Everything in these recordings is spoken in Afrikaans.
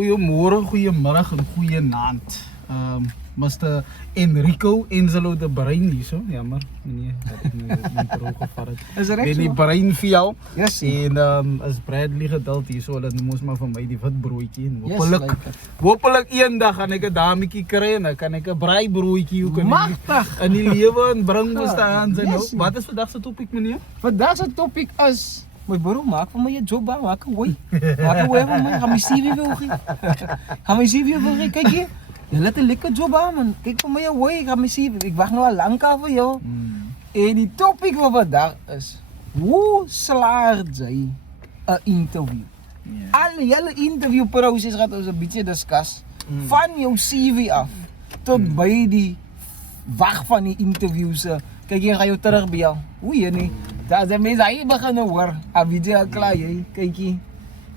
Goeiemorgen, goeiemiddag en goeienaand. Mr. Enrico Enzelo de Brein hier zo. Jammer, meneer, dat ik nu intro gevat heb. Is er echt Ben die zo? Brein voor jou. Yes. En als Bradley geduld hier zo, dan moest maar van mij die witbroodje. Yes, Hopelijk, like it. hopelijk een dag kan ik een dametje krijgen. Dan kan ik een breibroodje. Machtig. En die leven brengen bestaan. Yes. Wat is vandaag zijn topic, meneer? Vandaag zijn topic is... Mijn broer, maak van mij je job aan, maak een woi. Maak een woi van mij, ga mijn CV volgen. Ga mijn CV volgen, kijk hier. Je laat een lekker job aan man. Kijk van mij een woi, ga mijn CV. Ik wacht nog al lang aan voor jou. En die topic van vandaag is... Hoe slaagt zij een interview? Alle hele interviewproces gaat ons een beetje discuss. Van jouw CV af tot bij die wacht van die interviews. Kijk, hier ga je terug bij jou. Hoe je niet? Dat zijn mensen die beginnen hoor. Als video al klaar is. Kijk hier.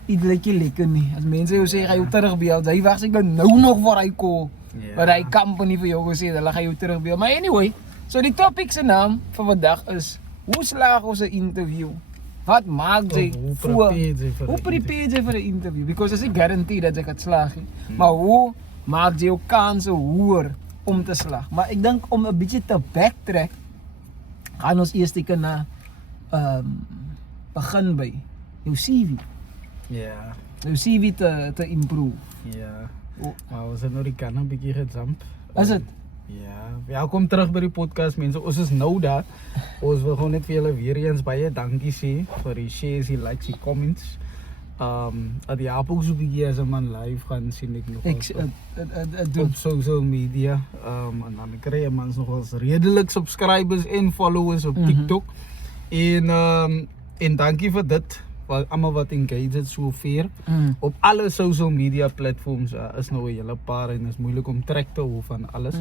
Iets lekker niet. Als mensen jou zeggen, ga je terug bij jou. Dan wacht ik dan nou nog voor hij komen. Maar hij company voor jou gezegd, dan ga je terug bij jou. Maar anyway, so die topic zijn naam van vandaag is: hoe slaagt onze interview? Wat maakt zij voor? Hoe prepared zij voor de interview? Because als ik garantie dat ze gaat slagen. Maar hoe maakt zij ook kansen hoger om te slagen? Maar ik denk om een beetje te backtrack, gaan we ons eerst even naar begin bij jouw CV. Ja. Jouw CV te improve. Ja. Maar we zijn nog die kan een beetje gezamp. Is het? Ja, welkom terug bij die podcast mensen. Ons is nou daar. Ons wil gewoon net vir julle weer eens baie dankie sê vir die shares, die likes, die comments. Dat die app ook so bietjie as 'n man live gaan sien ek nog op social media. En dan kry jy mans nog eens redelik subscribers en followers op TikTok. En dankie vir dit. Allemaal wat engaged het so ver. Op alle social media platforms is nou 'n hele paar en is moeilik om trek te hou van alles.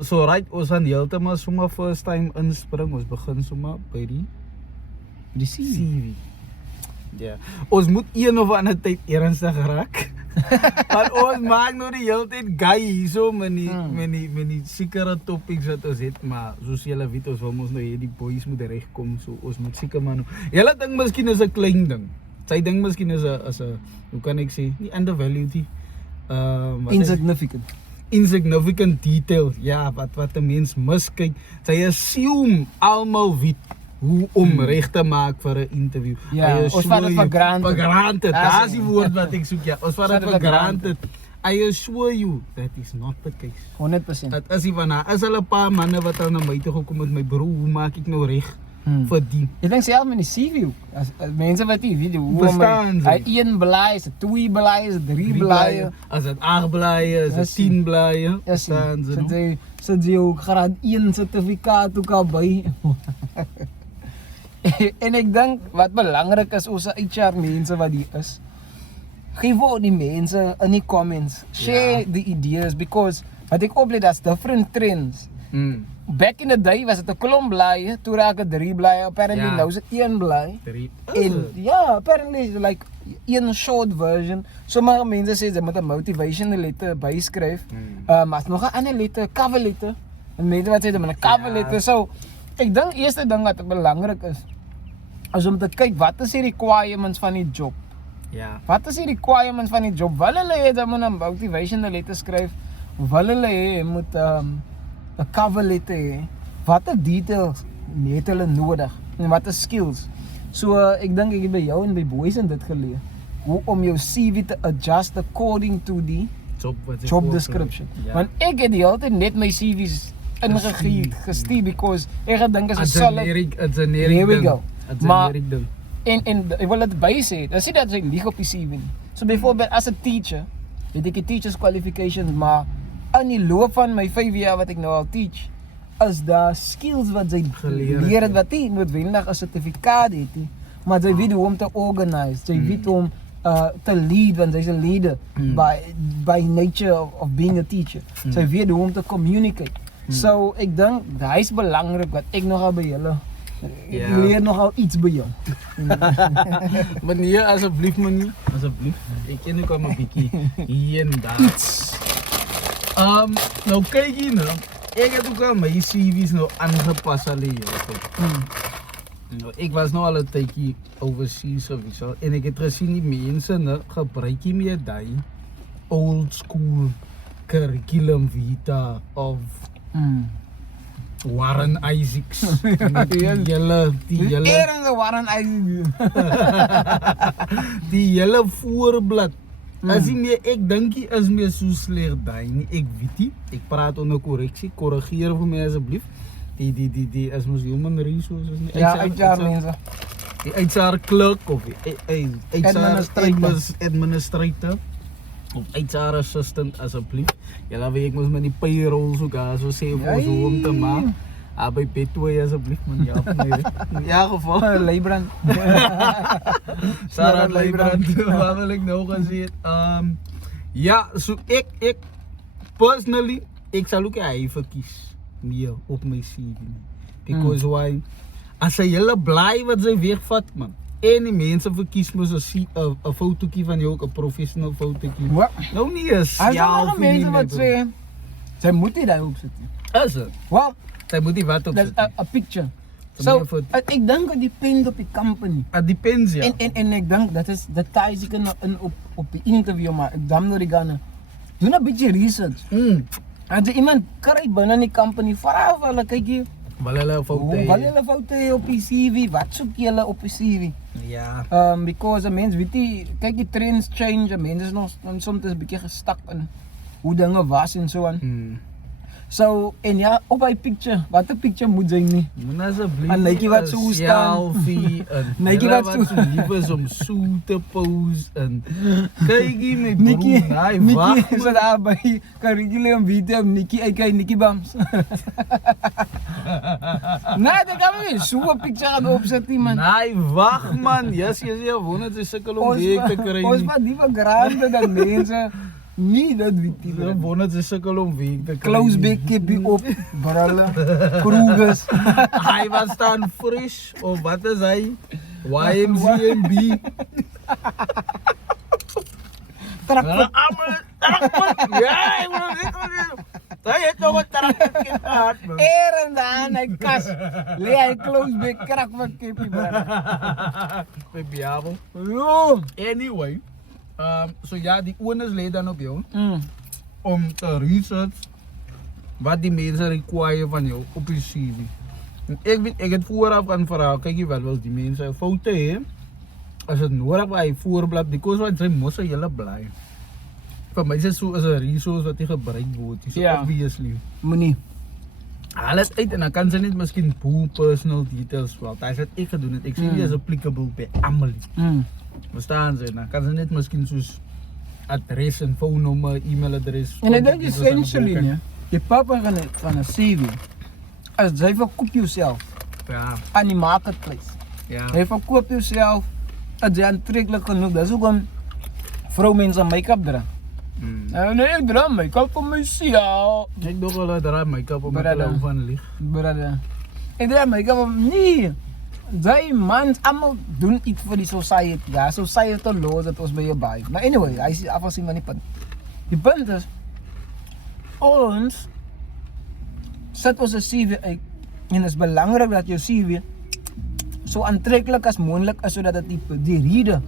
So right, ons gaan heeltemal sommer first time inspring. Ons begin sommer by die CV. Ja. Ons moet een of ander tyd ernstig raak. Want ons maak nou die hele tyd guy hierso met die sekere topics wat ons het, maar soos julle weet, ons wil mos nou hê die boys moet regkom, so ons moet seker maar nou. Julle ding miskien is 'n klein ding. Sy ding miskien is 'n hoe kan ek sê, nie undervalued nie. Insignificant detail. Ja, wat 'n mens miskyk. Sy assume almal weet hoe om reg te maak vir 'n interview. Ja, ons vat dit vir granted. Daar is die woord wat ek soek. Ja, ons vat dit vir granted. I assure you that is not the case. 100%. Dat is nie van as hulle 'n paar manne wat al na my toe gekom het, my bro, hoe maak ek nou reg vir die? Ek dink self met die CV. As mense wat nie weet hoe Bestaan hy 1 blaai, is 2 blaai, is 3 blaaie. As dit 8 blaaie, is dit 10 blaaie. Bestaan ze. Sit jy ook graad 1 sertifikaat ook al by. En ek dink wat belangrik is, ons HR mense wat hier is, geef ook die mense in die comments, share die idees, because wat ek oplet, that's different trends. Back in the day was het 'n klomp blaaie, toe raak het 3 blaaie, apparently nou is het 1 blaai. En ja, apparently like een short version. Sommige mense sê ze moet 'n motivational letter byskryf, maar as nog 'n ander letter, cover letter. En mense wat sê ze moet 'n cover letter. So ek dink eerste ding wat belangrik is om te kyk wat is die requirements van die job. Ja. Wat is die requirements van die job? Wil hulle hê dat moet 'n motivational letter skryf of wil hulle hê moet 'n cover letter hê? Watter details het hulle nodig en watter skills? So ek dink ek het by jou en by boys en dit geleer hoe om jou CV te adjust according to die job description. Ja. Want ek het die hele tyd net my CV's gestuur because ek gedink is 'n solid Here we go. Maar en ek wil dit by sê, dan sê dat jy lieg op die CV nie. So byvoorbeeld as 'n teacher, weet ek die teachers qualifications, maar in die loop van my 5 jaar wat ek nou al teach, is daar skills wat jy leer het wat nie noodwendig 'n sertifikaat het nie, maar jy weet hoe om te organise, jy weet hoe om te lead, want jy's 'n leader by nature of being a teacher. So jy weet hoe om te communicate. So ek dink dit is belangrik wat ek nogal by julle ek leer nogal iets by jou. Meneer, asseblief meneer, asseblief. Ek ken ook al 'n bietjie hier en daar. Nou kyk hier nou. Ek het ook al my CV's nou aangepas al hier. Nou, ek was nou al 'n tydjie overseas gewees en ek het gesien die mense gebruik nie meer die old school curriculum vitae of Warren Isaacs. Die hele Terende Warren Isaacs. die hele voorblad. As nie meer, ek dink nie is meer so sleg daai nie. Ek weet nie. Ek praat onder korreksie. Korrigeer vir my asseblief. Die as mos human resources nie. Ja, HR mense. Die HR clerk of die administrator of HR assistant asseblief. Julle weet ek mos met die payroll so gaan so sê vir so om te maak. By Betway asseblief man ja. In ja geval Leibrand. Sarah Leibrand. Wat wil ek nou gesê? Ja, so ek personally ek sal ook hy verkies meer op my CV. Because why? As hy hele bly wat sy wegvat man. En die mense verkies mos 'n fotootjie van jou, 'n professional fotootjie. Wat? Nou nie is As daar mense wat sê sy moet dit daar opsit. Is dit? Well, Sy moet die wat op that's sit. a picture. Vir So, my foto. ek dink dit depend op die company. It depends ja. En ek dink dat ties ek in op die interview maar ek dan nou die gaan doen 'n bietjie research. As jy iemand kry binne die company, vra vir hulle kykie, Wel hulle foto. wat hulle foute op die CV, wat soek julle op die CV? Ja. Because 'n mens weet jy, kyk die trends change, mense is nog soms 'n bietjie gestak in hoe dinge was en so aan. So, en ja, op hy picture, wat 'n picture moet jy nie? Moet asseblief 'n netjie wat so staan. selfie en Netjie julle wat so- lief is om so te pose en kykie my Nikki, broer, hy Nikki wag is daar by curriculum video, Nikki, kyk Nikki Bams. Nee, dit kan nie so 'n picture gaan opsit nie man. Nee, wag man. Yes, jy wonder jy sukkel om week te kry. Ons wat die grande dan mense nie dat weet Jy nie. wonder jy sukkel om week te kry. Close back keepie op, bralle, kroeges. Hy was staan fresh of wat is hy? YMCMB. Trak Ja, ek wil net Hy het nog 'n trakkie gehad man. en dan hy kas. Lê hy close back krak wat keepie bralle. Baby Abo. Jo. Anyway, so ja, die onus lê dan op jou Mm. om te research wat die mense require van jou op die CV. En ek het vooraf aan verhaal, kyk jy wel die mense 'n foto hê. As dit nodig was, hy voorblad, because wat sy mos 'n hele bly. Vir my is dit so as 'n resource wat jy gebruik word, so Ja. obviously. Moenie. Alles uit en dan kan sy net miskien boel personal details wel. Dit is wat ek gedoen het. Ek sê nie is applicable by almal. Mm. Verstaan jy? Dan kan sy net miskien soos adres en foonnommer, e-mailadres. En ek dink essentially nie. Die papa van 'n CV. As jy verkoop jouself Ja, aan die marketplace. ja. Jy verkoop jouself as jy aantreklik genoeg. Dis hoekom vroumense make-up dra. Nee, ek dra make-up vir myself. Ek dog hulle dra make-up om Maar hulle dan- van lig. Brother. Ek dra make-up om nie. Jy mans almal doen iets vir die society. Ja, society laws dat ons by jou by. Maar anyway, hy sê afsien van die punt. Die punt is ons sit ons 'n CV uit en dit is belangrik dat jou CV so aantreklik as moontlik is sodat dit die reader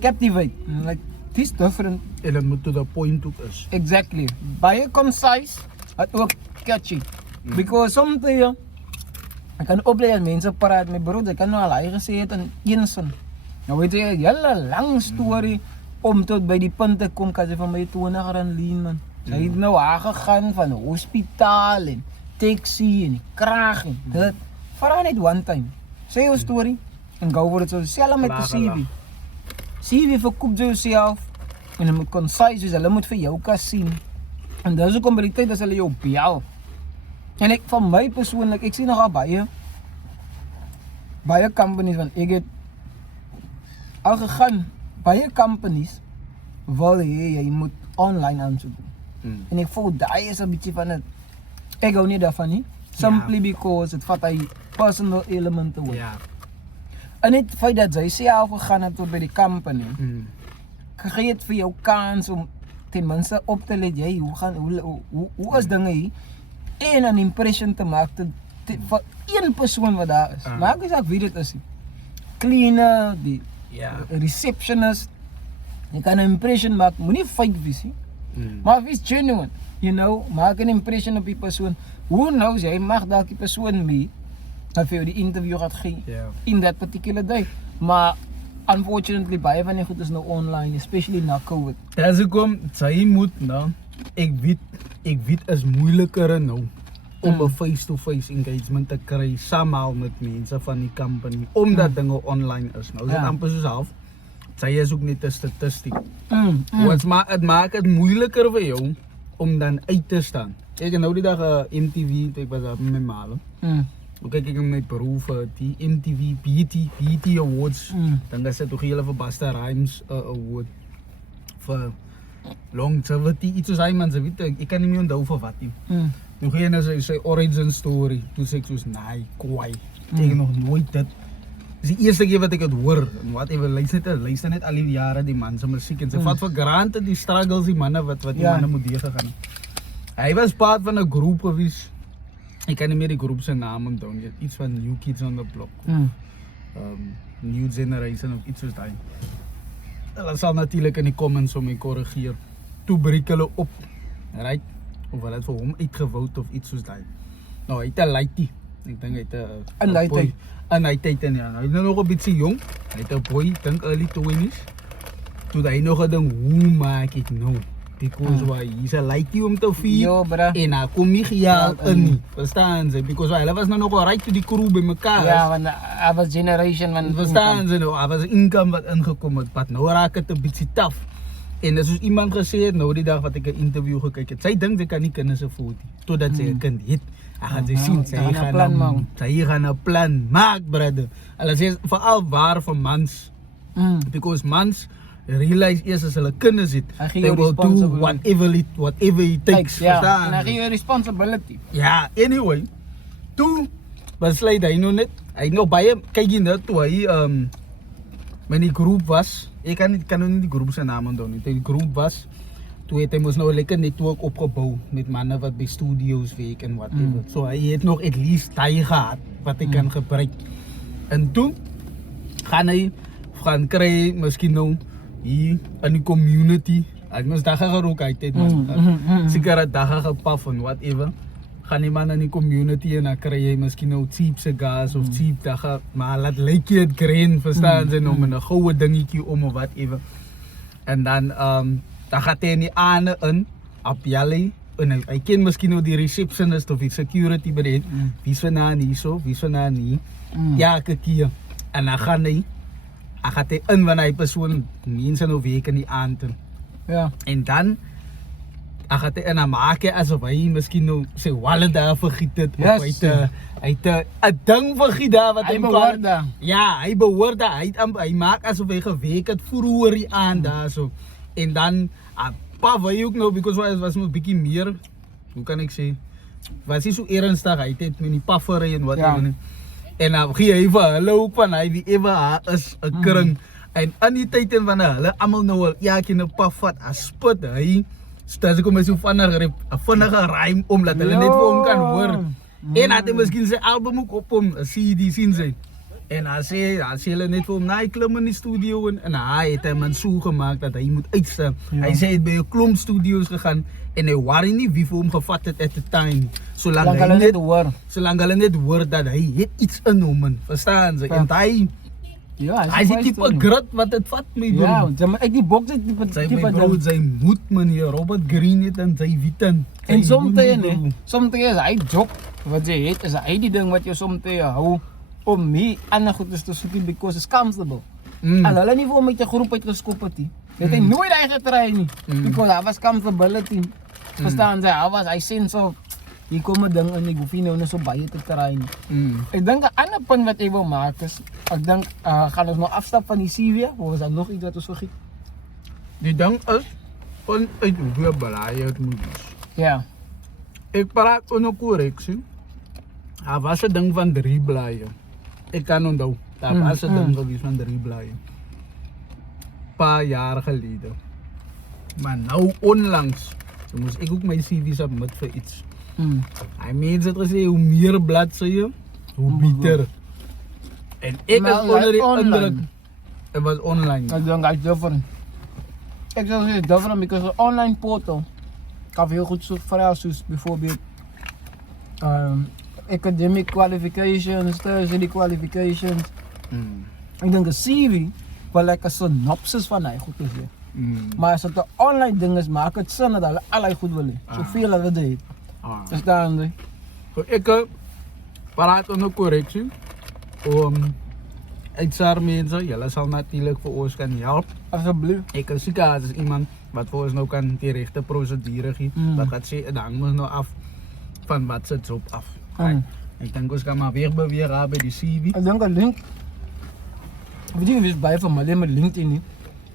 captivate. Like this different En dit moet to the point ook is. exactly. Baie concise, but ook catchy. Because sometimes ek kan oplei as mense praat met broer, ek kan nou al hy gesê het in een sin. Nou weet jy 'n hele lang storie om tot by die punt te kom kan jy van my R20 leen man. Sy het nou haar gegaan van hospitaal en taxi en die krag en dit. Vra net one time. Sê jou storie en gou word dit so selfs met die CV. CV verkoop jy jouself en dit moet concise wees. Hulle moet vir jou kan sien. En dis hoekom by die tyd as hulle jou bel. En ek van my persoonlik, ek sien nogal baie companies want ek het al gegaan baie companies wil hê jy moet online aansoek doen. En ek voel daai is 'n bietjie van dit. Ek hou nie daarvan nie. Simply because dit vat hy personal element away. Ja. En net feit dat jy self gegaan het tot by die company. Gee dit vir jou kans om ten minste op te let jy hoe is dinge hier en 'n impression te maak vir een persoon wat daar is. Ah. Maak nie saak wie dit is nie. Cleaner, die Ja. receptionist. Jy kan 'n impression maak, moenie fake wees nie. Maar wees genuine, you know, maak 'n impression op die persoon. Who knows, jy mag dalk die persoon mee dat vir jou die interview gaat gee Ja. in that particular day. Maar unfortunately baie van die goed is nou online, especially na COVID. Dis hoekom sy moet nou ek weet is moeiliker nou om 'n face-to-face engagement te kry somehow met mense van die company omdat dinge online is. Nou is dit Ja. amper soos half. Sy is ook net 'n statistiek. Mm. Wat maak dit moeiliker vir jou om dan uit te staan. Ek het nou die dag MTV, ek was daar met my ma. Mm. Hoe kyk ek in my beroep die MTV BET Awards. Dan is dit ook hele vir Busta Rhymes award vir longevity. Iets soos hy man, se weet ek kan nie meer onthou vir wat nie. Mm. Toe gee hy sy origin story. Toe sê ek soos nee, kwai. Ek het nog nooit dit. Dis die eerste keer wat ek dit hoor en whatever luister net al die jare die man se musiek en sy vat vir granted die struggles die manne wat die Ja. manne moet deurgegaan. Hy was part van 'n groep gewees. Ek kan nie meer die groep se naam onthou nie. Iets van New Kids on the Block. Mm. New Generation of iets soos daai. Hulle sal natuurlik in die comments om my korrigeer. Toe breek hulle op. Right? Of hulle het vir hom uitgewout of iets soos daai. Nou, hy het 'n laitie. Ek dink hy het 'n laitie. En hy het en ja, hy is nou nog 'n bietjie jong. Hy het 'n boy, dink early 20s. Toe hy nog 'n ding, hoe maak ek nou? Because why? Hy's 'n laitie om te vier. Yo, bra. En hy kom nie gejaag in nie. Verstaan jy? Because hulle was nou nog al right toe die crew by mekaar. Ja, want I was generation van Verstaan jy nou? Daar was 'n income wat ingekom het, wat nou raak dit 'n bietjie taaf. En dis soos iemand gesê het nou die dag wat ek 'n interview gekyk het. Sy dink sy kan nie kinders afford nie totdat sy 'n kind het. Hy gaan sy sien, sy gaan 'n plan maak. Sy gaan 'n plan maak, brother. Hulle sê veral waar vir mans. Because mans realize eers as hulle kinders het, they will do whatever it takes. Ja, Verstaan? en hy gee jou responsibility. Ja, anyway. Toe besluit hy nou net. Hy nog baie kyk jy nou toe hy met die groep was. Ek kan nou nie die groep se naam onthou nie. Die groep was toe het hy mos nou 'n lekker netwerk opgebou met manne wat by studios werk en whatever. So hy het nog at least daai gehad wat hy kan gebruik. En toe gaan kry miskien nou hier in die community. Hy mos daar gerook uit man. Seker daar gepaf en whatever. Gaan die man in die community en dan kry jy miskien nou cheap cigars of cheap daga, maar laat lyk jy het green, verstaan jy nou met 'n goue dingetjie om of whatever. En dan dan gaat hy in die aande in op Jali en hy ken miskien nou die receptionist of die security by dit. Wie's vanaand hierso, wie's vanaand nie. Ja, kykie. En dan gaan hy in wanneer hy persoon mense nou werk in die aand. Ja. En dan gaat hy in en maak hy asof hy miskien nou sy wallet daar vergiet het. Yes. Of hy het 'n ding vergiet daar wat Hy hom behoort daar. Ja, hy behoort daar. Hy maak asof hy gewerk het vroeër die aand daar so. En dan pa wou ook nou because hy was nog 'n bietjie meer, hoe kan ek sê, was hy so ernstig, hy het met die paffery en wat Ja. en dan gee hy vir hulle ook van hy wie ewe is 'n kring. En in die tyd en wanneer hulle almal nou al elkeen 'n paf vat, spit hy stel ek hom so vinnige rhyme om dat hulle net vir hom kan hoor. En hy het miskien sy album ook op hom, 'n CD sien sy. En hy sê hulle net vir hom, "Nee, klim in die studio en hy het hom so gemaak dat hy moet uitstel." Ja. Hy sê hy het by 'n klomp studios gegaan en hy worry nie wie vir hom gevat het at the time. Solank Lang hy hulle net net hoor. solank hulle net hoor dat hy het iets in hom, verstaan jy? Ja. En hy Ja, sê tipe grit wat dit vat my bro. Ja, maar uit die boks uit Sy my bro, sy moet meneer Robert Green het en sy Witten. En soms is hy job wat jy het, is hy die ding wat jy soms hou om nie ander goedes te soek nie because it's comfortable. En hulle nie vir hom uit 'n groep uitgeskop het nie. Het hy nooit hy getry nie. Because daar was comfortability. Verstaan jy? Hy sien so hier kom 'n ding in, ek hoef nie nou so baie te kry nie. Ek dink 'n ander punt wat ek wil maak is, ek dink gaan ons nou afstap van die CV of is daar nog iets wat ons vergeet? Die ding is uit hoe belaai het moet wees. Ja. Ek praat onder korreksie. Daar was 'n ding van 3 blaaie. Ek kan onthou. Daar was 'n ding gewees van 3 blaaie. Paar jaar gelede. Maar nou onlangs, dan moes ek ook my CV submit vir iets. Hy mense het gesê hoe meer bladsye, hoe beter. En ek Maar is onder die online. indruk. Het was online. I think that's different. Ik zou zeggen different because the online portal kan heel goed zo vragen zoals bijvoorbeeld academic qualifications, tertiary qualifications. Ik denk een CV wel like een synopsis van hij goed te zeggen. Maar als het een online ding is, maakt het zin dat alle allerlei goed willen. Zoveel als het deed. Dus daarom. So ek praat onder correctie. Uitsaar mense, julle sal natuurlik vir ons kan help. Alsjeblieft. Ek is seker as iemand wat vir ons nou kan die regte prosedure gee. Wat gaat sê, dan hang ons nou af van wat sit op af. Ek dink ons kan maar weer beweeg daar by die CV. Ik denk een link. Weet je, is bij van me alleen met LinkedIn niet.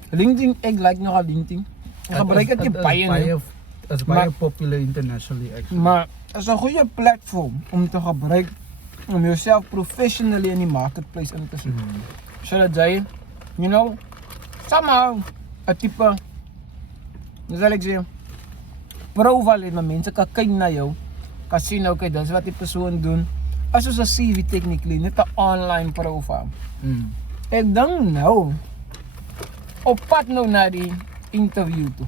LinkedIn, ik like nogal LinkedIn. Ik gebruik het niet bij Het is baie popular internationally actually. Maar het is een goede platform om te gebruiken om jezelf professionally in die marketplace in te zetten. Zodat jij, you know, somehow een type, hoe zal ik zeggen, profile in, maar mensen kan kijken naar jou, kan zien, oké, dat is wat die persoon doet. Als een CV technically, niet een online profile. Ik denk nou, op pad nou naar die interview toe.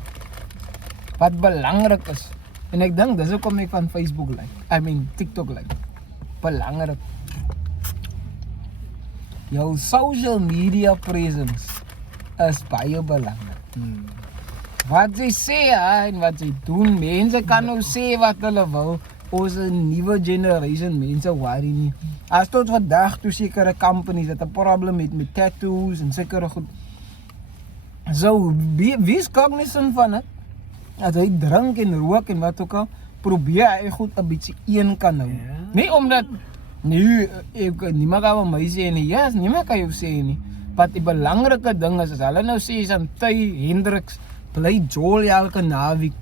Wat belangrijk is. En ik denk, dat is ook om ik van Facebook like. I mean, TikTok like. Belangrijk. Jouw social media presence is baie belangrijk. Wat zij zeggen en wat zij doen, mensen kan nou zeggen wat hulle wil. Onze nieuwe generation mensen waren niet. Als tot vandaag toe zekere companies dat een probleem heeft met tattoos en zekere goed. Zo, wees cognizant van het. Als hij drank en rook en wat ook al, probeer hij goed een beetje één kan houden. Ja. Nee, omdat, nu, niemand kan mij zeggen, ja, niemand kan je zeggen. Wat die belangrijke ding is, als hulle nou sê, is aan Ty Hendricks, bly Joel elke naweek.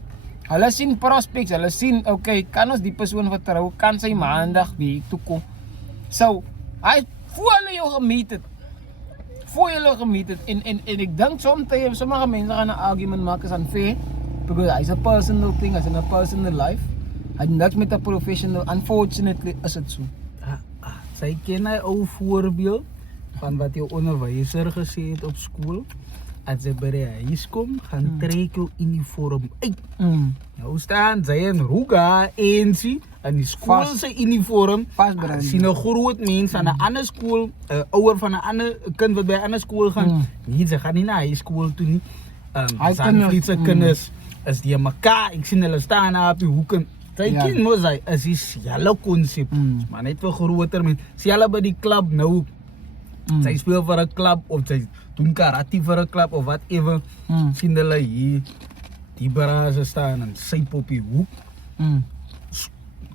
Hulle sien prospects, hulle sien, okay, kan ons die persoon vertrou, kan sy maandag week toe kom. So, hy, voor hulle jou gemeet het, en ek dink sommige mense gaan 'n argument maak is unfair, because it's a personal thing, it's in a personal life. Hy het niks met 'n professional, unfortunately is het so. Sy ken 'n ou voorbeeld van wat jou onderwyser gesê het op skool. As jy by die huis kom, gaan trek jou uniform uit. Nou staan sy in Ruga ANC en die skool se uniform. Vasbrand. Sien 'n groot mens aan 'n ander skool, 'n ouer van 'n ander kind wat by 'n ander skool gaan. Nee, sy gaan nie na hoërskool toe nie. Sy se kinders is die mekaar. Ek sien hulle staan daar op die hoek. Sy ken mos hy is dieselfde konsep. Maar net vir groter mense. Sy hulle by die klub nou. Sy speel vir 'n klub of sy doen karate vir 'n klub of whatever. Sien hulle hier die baraze staan en sy op die hoek.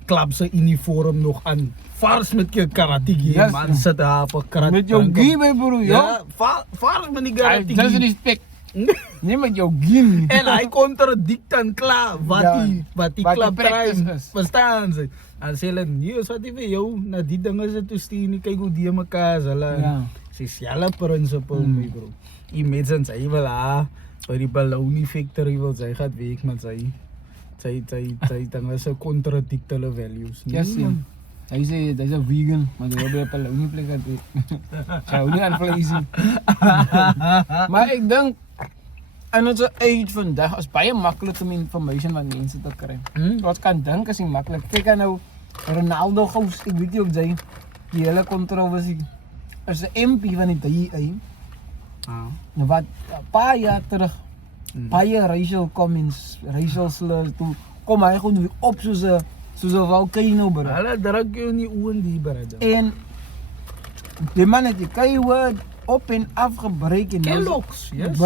Klub se uniform nog aan. Vars met jou karate game, man sit daar op 'n karate. Met jou game, bro, ja. Vars met die karate game. Dat is respect. Nee, met jou game. En hy contradict dan klaar wat die klub draai. Verstaan sy? En sê hulle, nee, is wat die vir jou na die dinge se toe stuur nie, kyk hoe die mekaar is hulle. Sy selle principle my bro. Imagine sy wil by die baloney factory wil sy gaan werk met sy dinge se contradict hulle values. Yes, hy sê, hy's 'n vegan, maar hy wil by 'n baloney plek gaan werk. Sy nie aan vleis nie. Maar ek dink in ons age vandag is baie maklik om information van mense te kry. Wat kan dink is nie maklik. Kyk nou Ronaldo Gous, ek weet nie of jy die hele kontroversie is 'n MP van die DA. Wat 'n paar jaar terug baie racial comments, racial slurs toe kom hy goed weer op soos 'n volcano bro. Hulle druk jou in die oë en die brede. En die man het die K-woord op en af gebruik en Kellogg's, yes.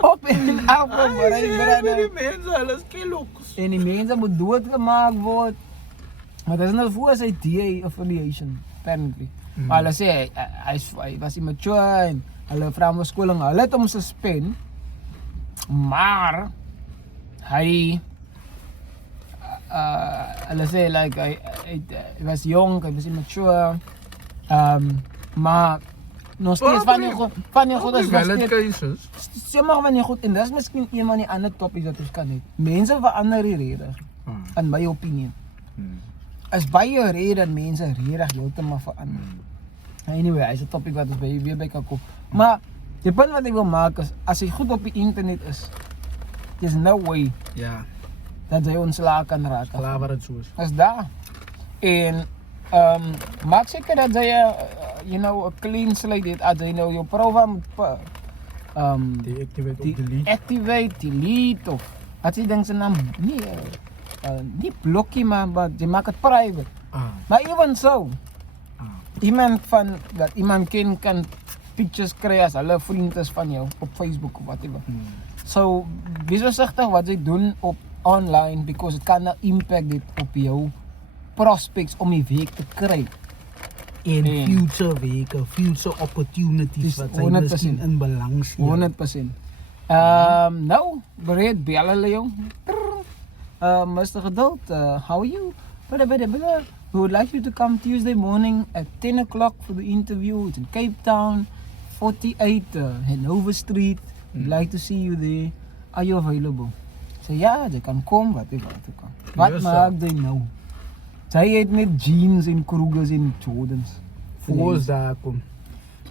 Op en af gebruik, Ja, die mense, hulle is Kellogg's. en die mense moet doodgemaak word. Maar dat is nou voor sy DA affiliation, apparently. Maar hulle sê, hy was immature en hulle vra om skoling, hulle het hom suspend. Maar, hy, hulle sê, like, hy was jong, hy was immature. Maar, nog steeds van je goed is nog valid steeds. cases. Sommige van die goed, en dat is misschien een van die andere topics dat ons kan doen. Mensen veranderen die reden, in my opinie. As baie reden mense redig heeltemal verander. Anyway, hy is 'n topic wat ons weer by kan kom. Maar die punt wat ek wil maak is, as jy goed op die internet is, there's no way Ja, dat jy ontslae kan raak. klaar wat het zo is. Is daar. En maak seker dat jy you know, 'n clean slate het, as jy nou jou program moet Deactivate of delete. activate, delete of as jy dink se naam nie blokkie maar jy maak het private. Maar even so, iemand van dat iemand kan pictures kry as hulle vriend is van jou op Facebook of whatever. So, wees versigtig wat jy doen op online because it kan 'n impact hê op jou prospects om die werk te kry. In En- future weke, future opportunities Dis wat sy 100%. miskien in belang sien. 100%. Nou, bereid bel hulle jou. Mr. Geduld, how are you? Blah, blah, blah, blah. We would like you to come Tuesday morning at 10 o'clock for the interview. It's in Cape Town, 48 Hanover Street. We'd like to see you there. Are you available? Sê ja, jy kan kom, wat jy kan. Wat Yes, maak jy nou? Sy het met jeans en Krugers en Jordans. Voor daar kom.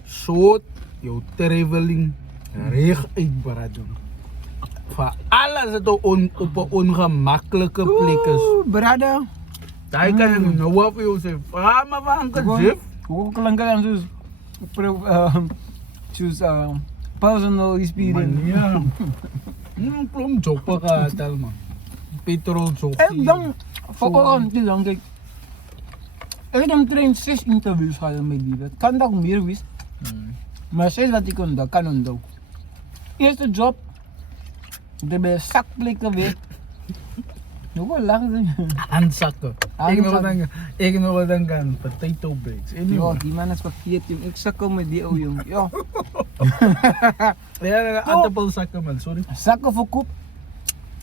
Soort jou traveling reg uitbreiding. Voor alles wat op 'n ongemaklike plek is. Oeh, brother. Daai kan ek nou op jou sê, "Vra maar van Kajif." Hoe klink dit dan soos personal experience? Ja. Plom job gehad al man. Petrol job. Ek dan vooral die lang ek het omtrent 6 interviews gehad met die wat kan dalk meer wees. Maar 6 wat ek kan onthou. Eerste job, ek het by 'n sakplek gewerk. Hoe lang is dit? Handsakke. Ek nog dan aan potato bags. Ja, die man is verkeerd, jong. Ek sukkel met die ou jong. Ja, Ja, aardappelsakke man, sorry. sakke verkoop.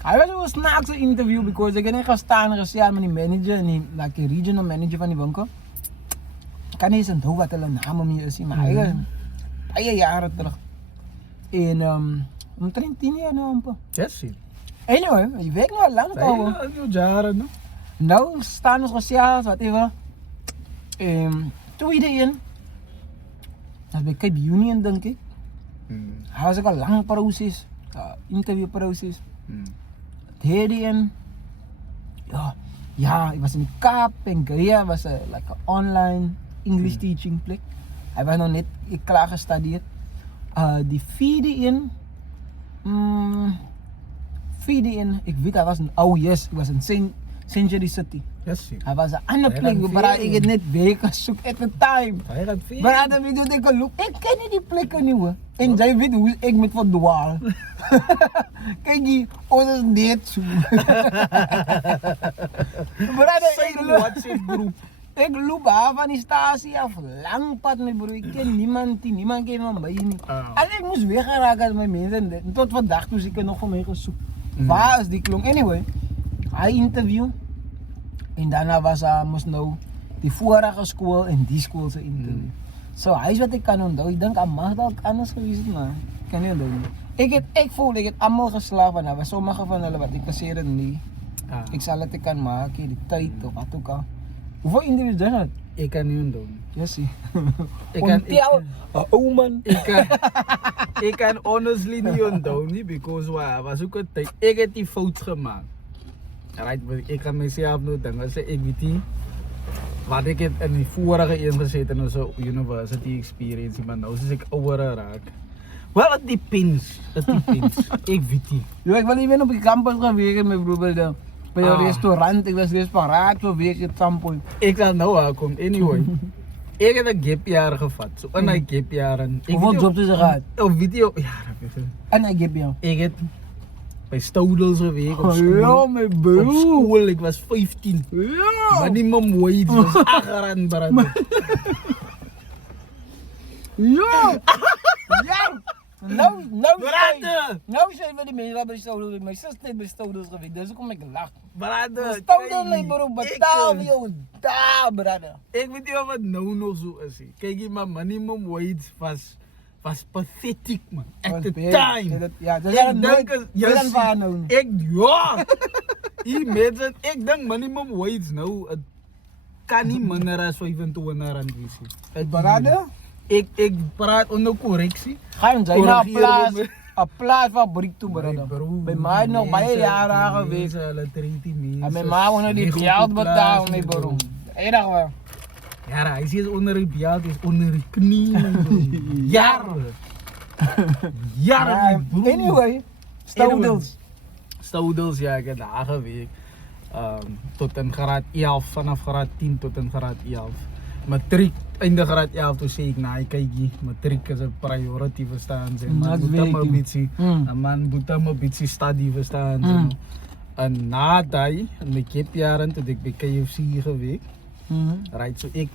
Hy was een snaakse interview because ek het net gestaan en gesê aan met die manager en die regional manager van die winkel. Ek kan nie eens onthou wat hulle naam mee is nie, maar hy was baie jare terug. En omtrent 10 jaar nou amper. Yes, sir. Anyway, jy werk nou al lang al. Ja, jou jaren, no? Nou staan ons gesels, whatever. Tweede een, dat by Cape Union dink ek. Hy was ook al lang proses, interview proses. Derde een, ja, ek was in die Kaap en Gaia was like a online English teaching plek. Hy was nog net klaar gestudeerd. Die vierde een, ek weet hy was in, ek was in Century City. Yes, sir. Hy was 'n ander Hy plek, gaan maar veel. ek het net werk gesoek at the time. Hij gaat veel. Maar dan weet ek loop, ek ken nie die plekke nie hoor. En jy weet hoe ek met verdwaal. Kyk hier, ons is net so. Brother, Zijn WhatsApp groep. ek loop af van die stasie af, lang pad my broer, ek ken niemand nie, niemand ken my nie. En ek moes weggeraak uit my mense en tot vandag toe ek nog vir my gesoek. Waar is die klonk? Anyway, hy interview en daarna was mos nou die vorige skool en die skool se interview. So hy is wat ek kan onthou. Ek dink mag dalk anders gewees het, maar ek kan nie onthou nie. Ek voel ek het almal geslaag want daar was sommige van hulle wat ek gesê het nee. Ek sal dit kan maak, die tyd of wat ook al. Hoeveel interviews doen het? Ik kan niet doen. Jessie. Ik kan, Ontel, ou man. ik kan honestly niet onthouden, nie, because was ook een tijd. Ik heb die fout gemaakt. Right, ik kan mezelf nu denken, ik weet niet. Wat ik in die vorige ingezeten in zo'n university experience, maar nu is ik ouder raak. Wel, het depends. Het depends. Ik weet niet. Yo, ek wil nie meer op die campus gewerk met my broer by 'n restaurant. Ek was desperaat vir werk at some point. Ik zal nou aankomen, anyway. Ik heb een gapjaar gevat. Zo, een gapjaren. Hoeveel jobs is er gehad? Een video, ja, dat is het. En ek gee jou. Ik heb bij Stoudels gewerkt op Ja, school. my Op bro. school, ik was 15. Ja. Maar niet mijn moeite, het was agaraan, brand. Ja. Ja. Nou zijn we die mensen bij Stoudels. Mijn zuster heeft bij Stoudels geweest, dus kom ik lach. Brother, Stoudels, nee bro, betaal jou daar, brother. Ik weet niet of het nou nog zo is. Kijk hier, maar minimum wage was pathetic, man. At the time. Ja, dat Ik is denk nooit. yes, Van nou. Hier mensen, ik denk minimum wage nou, het kan niet minder dan 25 rand wezen. Brother? Ik praat onder correctie. Ga je zijn naar een plaats fabriek toe, brother. Bij mij nog bij jaren geweest. En bij mij onder die geld betalen, nee bro. Enig wel. Ja, hij is onder de belt, is onder de knie. Jaren. Jaren, broer. Anyway, Stoudels, ja, ik heb daar gewerkt. Tot een graad 11, vanaf graad 10 tot een graad 11. Matriek, in de graad 11 toen zei ik, nou kijk hier, matriek is een priority verstaan. Man moet hem een beetje study verstaan. En na die, in mijn kipjaren, toen ik bij KFC gewerkt. Right, so ik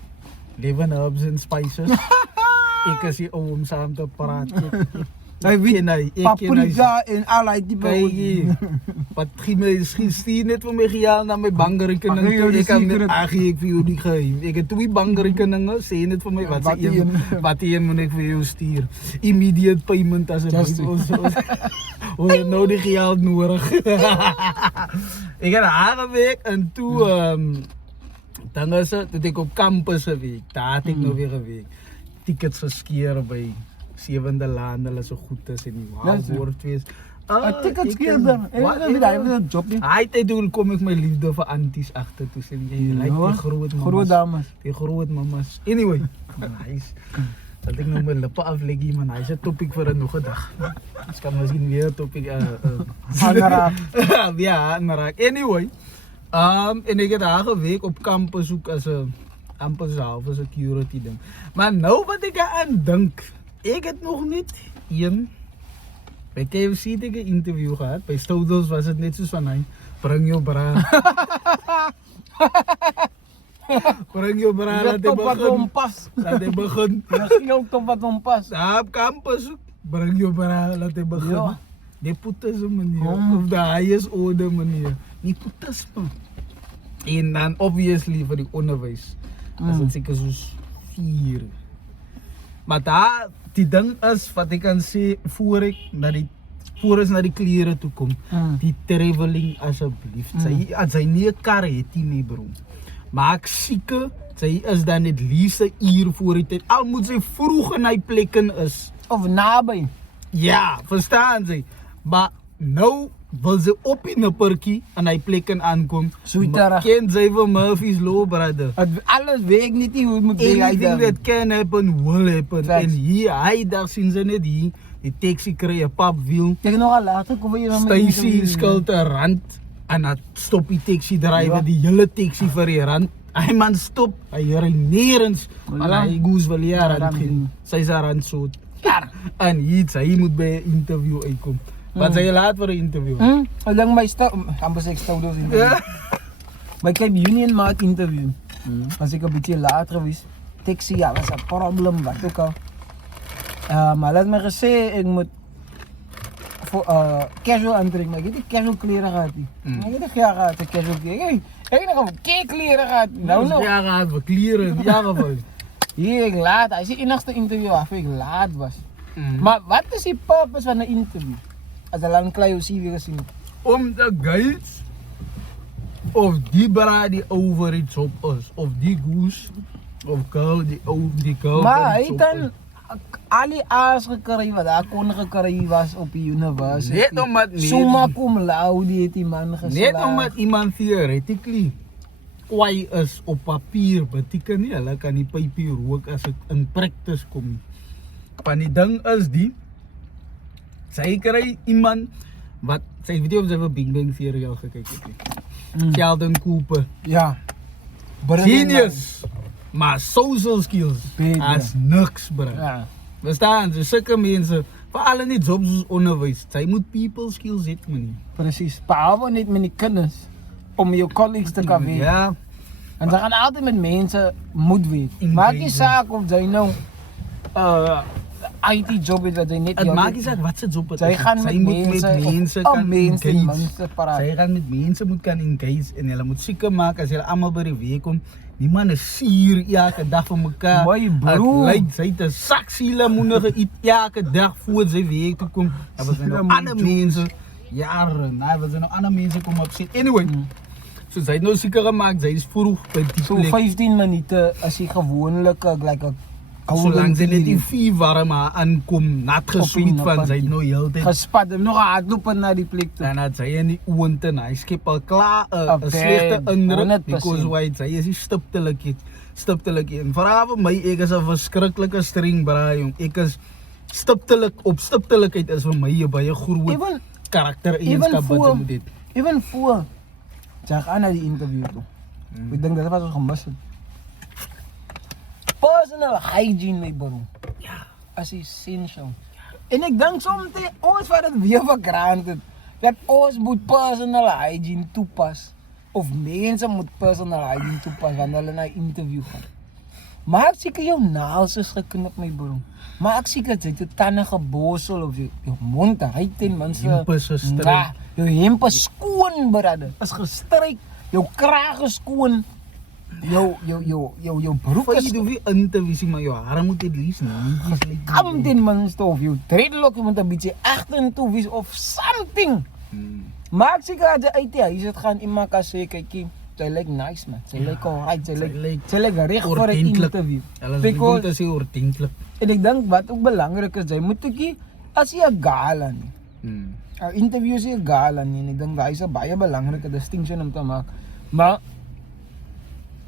live in herbs and spices. Ik is hier om samen te praten. Paprika en allerlei type. Kijk hier. Wat ging mij stuur net voor mij gehaald naar mijn bankrekening. Ik heb net ik voor jullie gegeven. Ik heb 2 bankrekeningen. Zie je net voor mij wat één moet ik voor jou sturen. Immediate payment als het hoe je nodig geld nodig. Ik heb aangewerkt en toen dan is het dat ik op campus gewerkt. Daar had ik nog weer gewerkt. Tickets gescheerd bij 7de laan, dat is zo goed is in die woordwees. Tickets keer dan. Hij heeft een job niet. Hij toen kom ik mijn liefde voor anties achter. Toen zei hij, je lijkt die groot dames. Die groot mamas. Anyway, nice. Dat ik nog mijn lippen afleggen, man. Hij is een topic voor een nog een dag. Dus ik kan misschien weer een topic aanraak. Ja, aanraak. Anyway. En ik heb daar gewerkt op campus ook als een amper zelf als security ding. Maar nou wat ik aan denk, ik heb nog niet bij KFC heb ik een interview gehad. Bij Stoudels was het net zoals van hij. Breng je bra. Breng je bra, laat hij begin. Laat hij begin. Dat ging ook toch wat onpas. Ja, op campus ook. Breng je bra, laat hij begin. Die putas manier. Of de highest order manier. Die putas man. En dan obviously voor die onderwijs. Dat is zeker zo'n 4. Maar daar, die ding is wat ik kan zeggen, voor ik naar die kleren toe kom. Die traveling alsjeblieft. Zij niet een kar heeft die mee bro. Maar ik zieke, zij is dan het liefste uur voor die tijd. Al moet zij vroeg naar die plekken is. Of nabij. Ja, verstaan ze. Maar nou wil ze op in een parkie en hij plekken aankomt. Ken zij van Murphy's Law, brother. Alles weet niet hoe het moet zijn. Anything that can happen, will happen. En hier, hij dacht zien ze net hier. Die taxi kreeg een papwiel. Kijk nog al later, kom je dan met Stacy skult een rand. En dan stop die taxi driver, die hele taxi voor die rand. Hij man stop, hij rijdt nergens. En hij goes wel jaren. Zij is een rand zo. En hier, hij moet bij een interview uitkomen. Wat zei je laat voor een interview? Hoe lang bij Stoudels interview? Maar ik heb Union Maat interview. Was ik een beetje laat geweest. Taxi, ja, was een probleem, wat ook al. Maar laat me gezegd, ik moet casual aantrekken. Maar ik heb die casual kleren gehad. Ik heb die gehad, de casual kleren. Ik heb nog een kleren gehad. Nou nog. Ja, gehad, we kleren, ja geval. Hier, ik laat. Hij is het enigste interview waarvoor ik laat was. Maar wat is die purpose van een interview? Als een lang klein weer gezien. Om de guys of die bra die over iets op is, of die goes, of girl die over die girl. Maar hij dan alle aas gekregen wat hij kon gekregen was op de university. Net omdat Summa cum laude heeft die man geslaagd. Net omdat iemand theoretically kwaai is op papier, betekent niet dat kan die papier ook als het in practice komt. Van die ding is die. Zij krijgt iemand wat, zij weet niet of ze hebben Big Bang Theory al gekeken. Sheldon Cooper. Ja. Genius. Maar social skills is niks, bro. Ja. Verstaan ze, zulke mensen, vooral niet jobs zoals onderwijs. Zij moet people skills zitten, man. Precies, behalve niet met die kennis om je colleagues te kunnen weten. Ja. En ze gaan altijd met mensen moet weten. Maak die zaak of zij nou IT-job is dat jy net Het maak nie saak wat se job het Sy is. gaan Sy met moet mense met mense of kan mense engage. mense praat. Sy gaan met mense moet kan engage en hulle moet seker maak as hulle almal by die werk kom. Die man is suur elke dag vir mekaar. My bro. Het lyk sy het 'n sak sielemoenige eet elke dag voor sy werk toe kom. Daar was nou ander mense. Jare, nou was er nog ander mense kom op sit. Anyway. So sy het nou seker gemaak sy is vroeg by die So plek. 15 minute is die gewoonlike like 'n Solank sy net die vuur warm aankom, nat gesweet Op van die sy het nou heeltyd. gespat, nog hardloop na die plek toe. Dan het sy in die oonte en hy skep al klaar 'n bad, slegte indruk 100%. because why sy is die stiptelik. En veral vir my, ek is 'n verskriklike streng braai jong. Ek is stiptelikheid is vir my 'n baie groot Even karaktereienskap wat jy moet hê. even voor sy gaan na die interview toe. Ek dink dit was ons gemis het. Personal hygiene my bro. Ja. As essential. En ek dink soms ons wat dit weer vir granted dat ons moet personal hygiene toepas of mense moet personal hygiene toepas wanneer hulle na 'n interview gaan. Maak seker jou naels is geknip my bro. Maak seker dat jy jou tande geborsel of jou mond hy ten minste Hemp is gestryk. Ja, jou hemp is skoon brother. Is gestryk. Jou kraag is skoon. Jou broek Vir is jy hoef nie in te visie maar jou hare moet at least netjies lyk. Kam ten minste of jou dreadlock moet 'n bietjie agtertoe wees of something. Maak seker dat jy uit die huis het gaan iemand kan sê kykie, sy lyk nice man. Sy lyk alright, sy lyk reg vir 'n ordentlik. interview. Hulle is Because- dit is ordentlik. En ek dink wat ook belangrik is, jy moet ookie as jy 'n gala nie. 'n Interview is 'n gala nie en ek dink daai is 'n baie belangrike distinction om te maak. Maar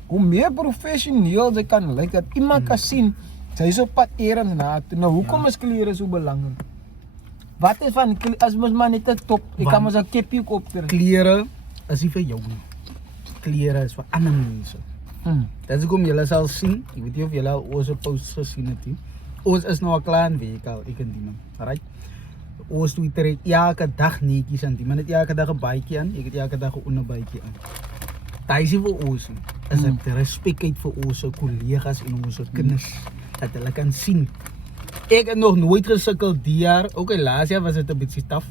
hoe meer professioneel jy kan lyk dat iemand kan sien sy is op pad errands na toe. Nou hoekom is klere so belangrik? Wat is van as mos maar net 'n top, ek kan mos 'n kepie ook optree. Klere is nie vir jou nie. Klere is vir ander mense. Dit is hoekom julle sal sien, ek weet nie of julle al ons posts gesien het nie. Ons is nou al klaar in week al, ek en die man, right? Ons toe trek elke dag netjies aan, die man het elke dag 'n baadjie aan, ek het elke dag 'n onderbaadjie aan. Daai is nie vir ons nie, is dit respek uit vir ons kollegas en ons kinders, dat hulle kan sien. Ek het nog nooit gesukkel die jaar, okay laas jaar was dit 'n bietjie taaf,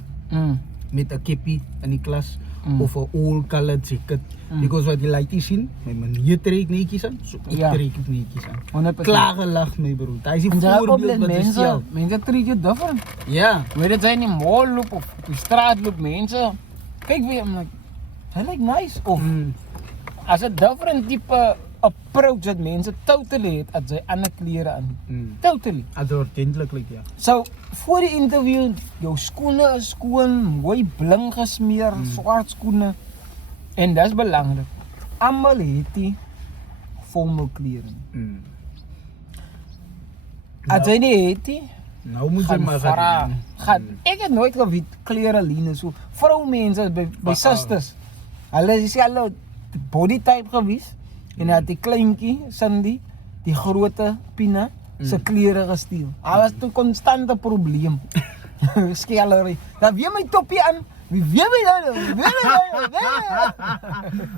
met 'n keppie in die klas, of 'n all colored jacket. Because wat die laities sien, my manier trek netjies aan, so ek Ja. trek ek netjies aan. 100%. Klaar gelag my broer. Daai is die voorbeeld wat jy stel. mense treat jou different. Ja. Weet dit sy in die mall loop of op die straat loop mense. Kyk weer I'm like, hy lyk nice of as 'n different tipe approach dat mense totally het as jy ander klere aan. Totally. As ordentlik lyk ja. So voor die interview, jou skoene is skoon, mooi bling gesmeer, swart skoene. En dis belangrik. Almal het die formal klere. As jy nie het die, Nou moet jy gaan maar vra. Ek het nooit geweet klere line so. Vroumense by susters. Hulle is al body type gewees en hy het die kleintjie Cindy, die grootte Pina se klere gesteel. Hy was 'n konstante probleem. Skelery. Dan weer my toppie aan. Wie weet my dan?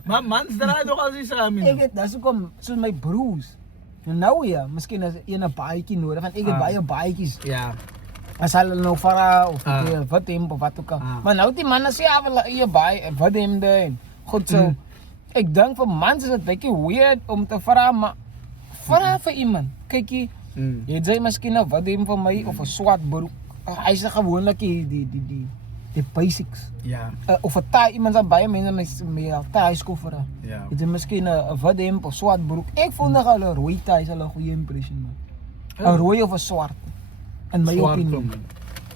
Maar mans draai nog as jy saam Ek het dis hoekom soos my broers. Nou ja, miskien as een 'n baadjie nodig want ek het baie baadjies. Ja. As hulle nou vra of wat hemp of wat ook al. Maar nou die manne sê hulle eie baie wat hemde en goed so. Ek dink vir mans is dit bietjie weird om te vra maar vra vir iemand. Kykie, jy sê miskien nou wat hemp vir my of 'n swart broek. Hy sê gewoonlik die basics. Ja. Of 'n taai iemand aan baie mense met 'n taai skoffer. Ja. Dit is miskien 'n wat hemp of swart broek. Ek voel nog al 'n rooi taai sal 'n goeie impressie maak. 'n Rooi of 'n swart. In my opinie.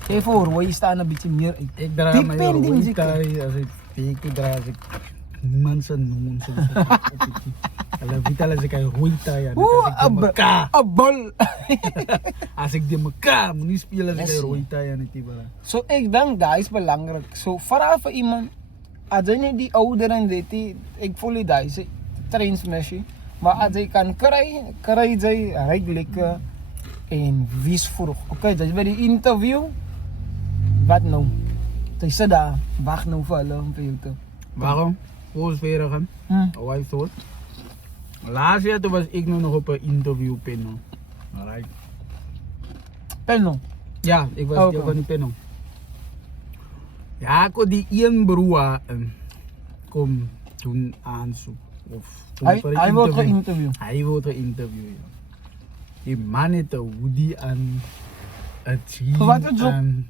Ek voel rooi staan 'n bietjie meer uit. Ek dra my rooi taai as ek week dra as ek niemand se noem so. Hulle weet al as ek 'n rooi taai aan het. 'n bul. As ek die mekaar moenie speel as ek 'n rooi taai aan het nie. So ek dink daai is belangrik. So vra vir iemand as jy nie die ouder en dit ek voel dit daai se transmissie, maar as jy kan kry jy reg lekker en wys vroeg. Okay, dis by die interview. Wat nou? Jy sit daar, wag nou vir hulle om vir jou te. Waarom? Ons weer gaan. Hoe is dit? Laas jaar toen was ik nog op een interviewpanel. Alright. Penno. Ja, ik was Oh, deel oké. van die panel. Ja, ik had die één broer kom doen aanzoek. Of toen voor een Hij wordt interview. geïnterviewd. Hij wordt geïnterviewd, ja. Die man heeft een hoodie aan, het jean Wat een job? aan.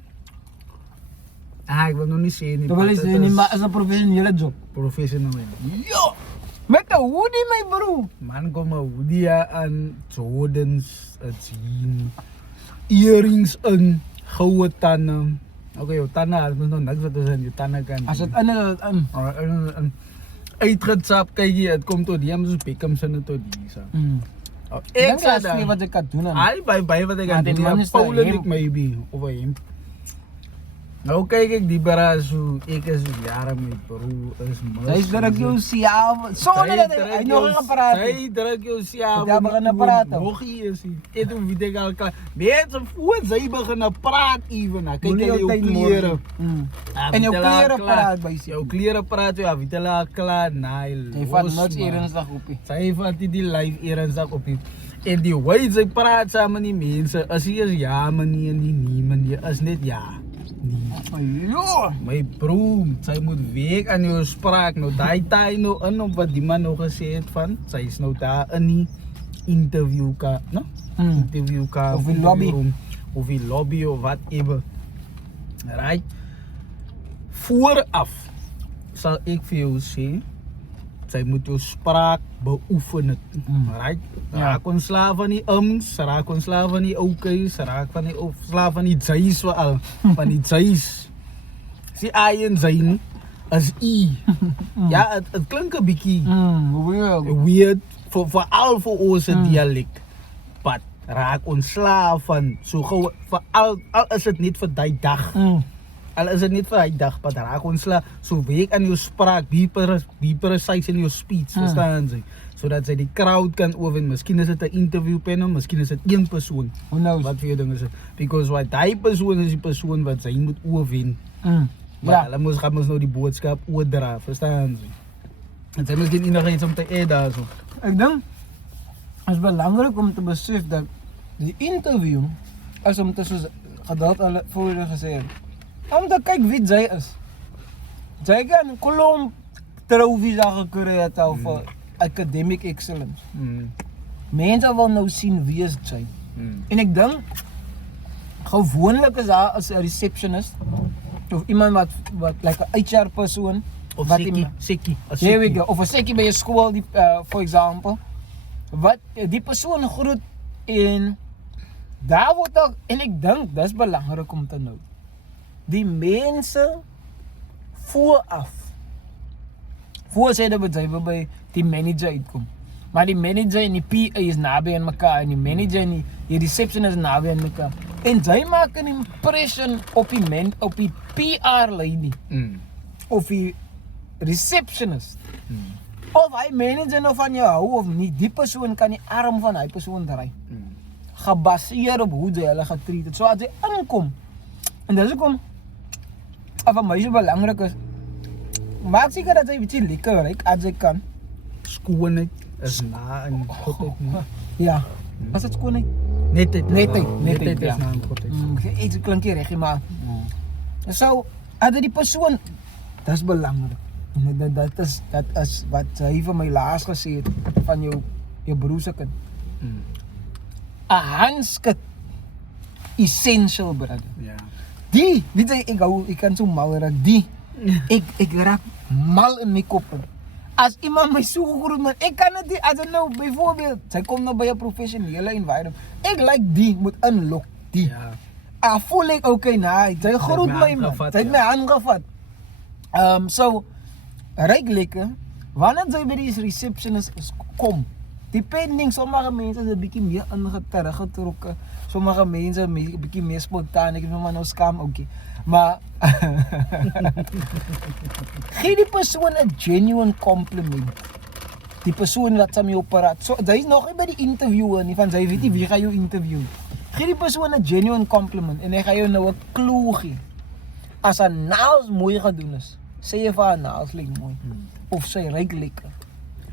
Ik wil nog niet zeggen. Dat wil je niet, maar is een professionele job. Professional, ja. Yo! Met de hoodie, mijn broer. Man komt een hoodie aan, Jordans, het jean, earrings aan, gouden tanden. Oké, je tanden, het moet nog niks wat er zijn, je tanden kan. Als het aan is, het aan. Uitgetsapt, kijk je, het komt door die, hem zo'n Beckham zijn tot die. Zo. Oh, Ik denk dat zei is wat ik kan doen. bij wat ik Maar aan die doen, man ja, is daar Polen hem. ik maybe, over hem. Nou kijk ik die bara zo, ik is jaren met broer, is mas. Hij is druk jou siaal. Zonder dat hij nog een apparaat heeft. Hij druk jou siaal. Hij beginnen praten. Nog hier is hij. Ik doe wie al klaar. Mensen voor zij beginnen praten even. Kijk Moet je jouw altijd kleren. En jouw kleren paraat bij zich. Jouw kleren praten, ja, wie al klaar. Nee, Hij vat nooit ernstig op je. zij vat die live ernstig op je. En die wijze zij praat samen die mensen. Als hij is ja manier en die nie manier. Als niet ja. Nee. Yo! My broer, zij moet werk aan jou spraak. Nou, daar nou in op wat die man nog gezegd heeft van. Zij is nou daar in die interviewkamer, no? Interviewkamer. Of in lobby. interviewroom, of in lobby of whatever. Right? Vooraf zal ik voor jou zeggen. Zij moet jou spraak beoefenen. Right? Raak ontslaaf van die ums, raak ontslaaf van die oke's, raak van die ontslaaf van die zais vooral. Van die zais. Zie I en zijn als I. Ja, het klinkt een beetje weird. Vooral voor onze dialect. Maar raak ontslaaf van zo gauw, al is het niet voor die dag. Al is het niet voor die dag, maar raak ontslaaf. Zo week aan je spraak, be precise in je speech, verstaan ze? Zodat zij die crowd kan overwinnen. Misschien is het een interviewpanel, misschien is het één persoon. Who knows? Wat voor dingen zijn. Because wat die persoon is die persoon wat zij moet overwinnen. Maar Ja. hulle moes nou die boodskap oordra, verstaan ze? En zij misschien nog iets om te eten daar zo. Ik denk, het is belangrijk om te beseffen dat die interview, als om tussen geduld al vorige gezegd, om te kijken wie zij is. Zij kan kolom trouwvisa gekregen of academic excellence. Mensen willen nou zien wie is zij. En ik denk, gewoonlijk is haar als een receptionist of iemand wat like een HR persoon. Of wat Sikkie. Here we go. Of een sekkie bij je school, for example. Wat die persoon groet in. Daar wordt ook, en ik denk dat is belangrijk om te noemen. Die mensen vooraf. Voor zij dat bedrijven bij die manager uitkomen. Maar die manager en die PA is nabij aan elkaar. En die manager en die reception is nabij aan elkaar. En zij maken een impression op die PR lady. Of die receptionist. Of hij manager nou van jou of niet. Die persoon kan die arm van die persoon draaien. Gebaseerd op hoe zij hulle getreed. Zo als hij aankomt. En dat is ook om. Of mij zo belangrijk is. Maak zeker dat hij een beetje lekker ruikt als hij kan. Schoonheid is na en godheid niet. Ja. Was het schoonheid? Netheid. Netheid, is ja. na en godheid. Iets klinkt hier recht, maar. Zo, als die persoon. Dat is belangrijk. Dat is wat hij van mij laatst gezegd van je broerse kind. Een handskut. Essential, brother. Ja. Die, weet je, ik kan zo mal raak. Die, ik raak mal in mijn koppen. Als iemand mij zo groet, man, ik kan het niet. Als het nou bijvoorbeeld, zij komt nou bij een professionele environment. Ik like die, moet unlock die. Ja. Voel ik oké, nou, zij groet mij, man. Zij heeft mij aangevat. So, rijk lekker. Wanneer zij bij die receptionist kom. Depending, sommige mensen zijn een beetje meer teruggetrokken. Sommige mensen zijn een beetje meer spontaan. Ik noem maar nou scam, oké. Maar geef die persoon een genuine compliment. Die persoon wat ze mee operaat. So, dat is nog bij die interviewer. Niet van, zij weet niet wie ga je interviewen. Geef die persoon een genuine compliment. En hij gaat je nou een clue geven. Als een naals mooi gaat doen is. Zeg je van haar naals lijkt mooi. Of zij ruikt lekker.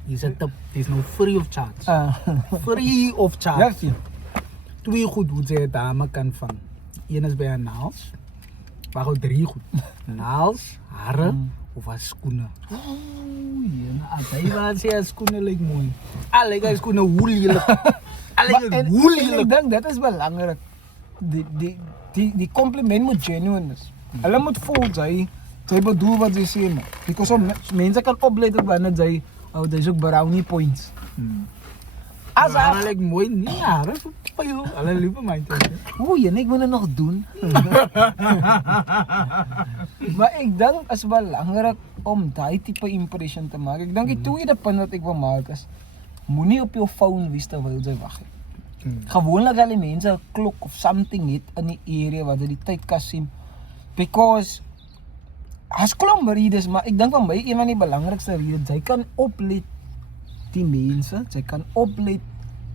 Het is nou free of charge. Free of charge. Ja, 2 goed hoe jy 'n dame kan vang. Een is by haar naels. Maar ook 3 goed. Naels, hare of haar skoene. As hy wat sê haar skoene lyk mooi. Al lyk haar skoene hoe lelik. Al lyk En hoe ek lelik. dink dit is belangrik. Die compliment moet genuine wees. Hulle moet voel jy bedoel wat jy sê. Because mense kan oplet op wanneer jy dis ook brownie points. As Hare lyk mooi nie, hare is pyl. Hulle liep my toe. ek moet dit nog doen. Maar ek dink is belangrik om daai tipe impression te maak. Ek dink die tweede punt wat ek wil maak is moenie op jou foon wees terwyl jy wag. Gewoonlik al die mense 'n klok of something het in die area wat jy die tyd kan sien. Because as klomp redes, maar ek dink vir my een van die belangrikste redes, jy kan oplet die mense, jy kan oplet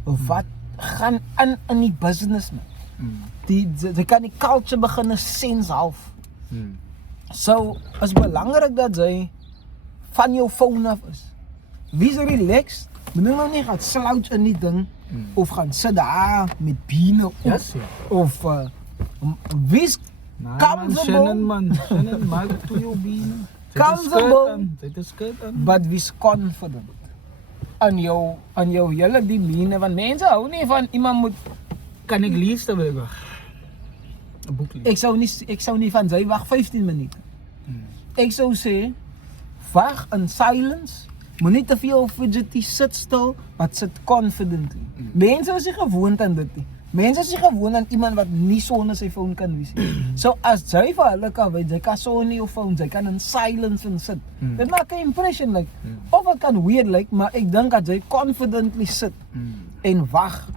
wat gaan in die business man. Jy kan die culture begin sense half. So, is belangrik dat jy van jou phone af is. Wees relaxed, moet nou nie gaan slouch in die ding, of gaan sit daar met bene op, Yes, of wees comfortable, Shannon, maak toe jou bene. Comfortable. Dit is skirt aan. but wees confident aan jou hele demeanor, want mense hou nie van iemand moet, Kan ek lees terwyl ek wag? 'n boek lees. ek sou nie van jy wag 15 minute. Ek sou sê, wag in silence, moenie te veel fidgety, sit stil, maar sit confidently. Mense is nie gewoond aan dit nie. Mense is nie gewoond aan iemand wat nie sonder sy phone kan wees nie. So as jy vir hulle kan weet, jy kan sonder jou phone, jy kan in silence en sit. Dit maak 'n impression like, of het kan weird like, maar ek dink dat jy confidently sit en wag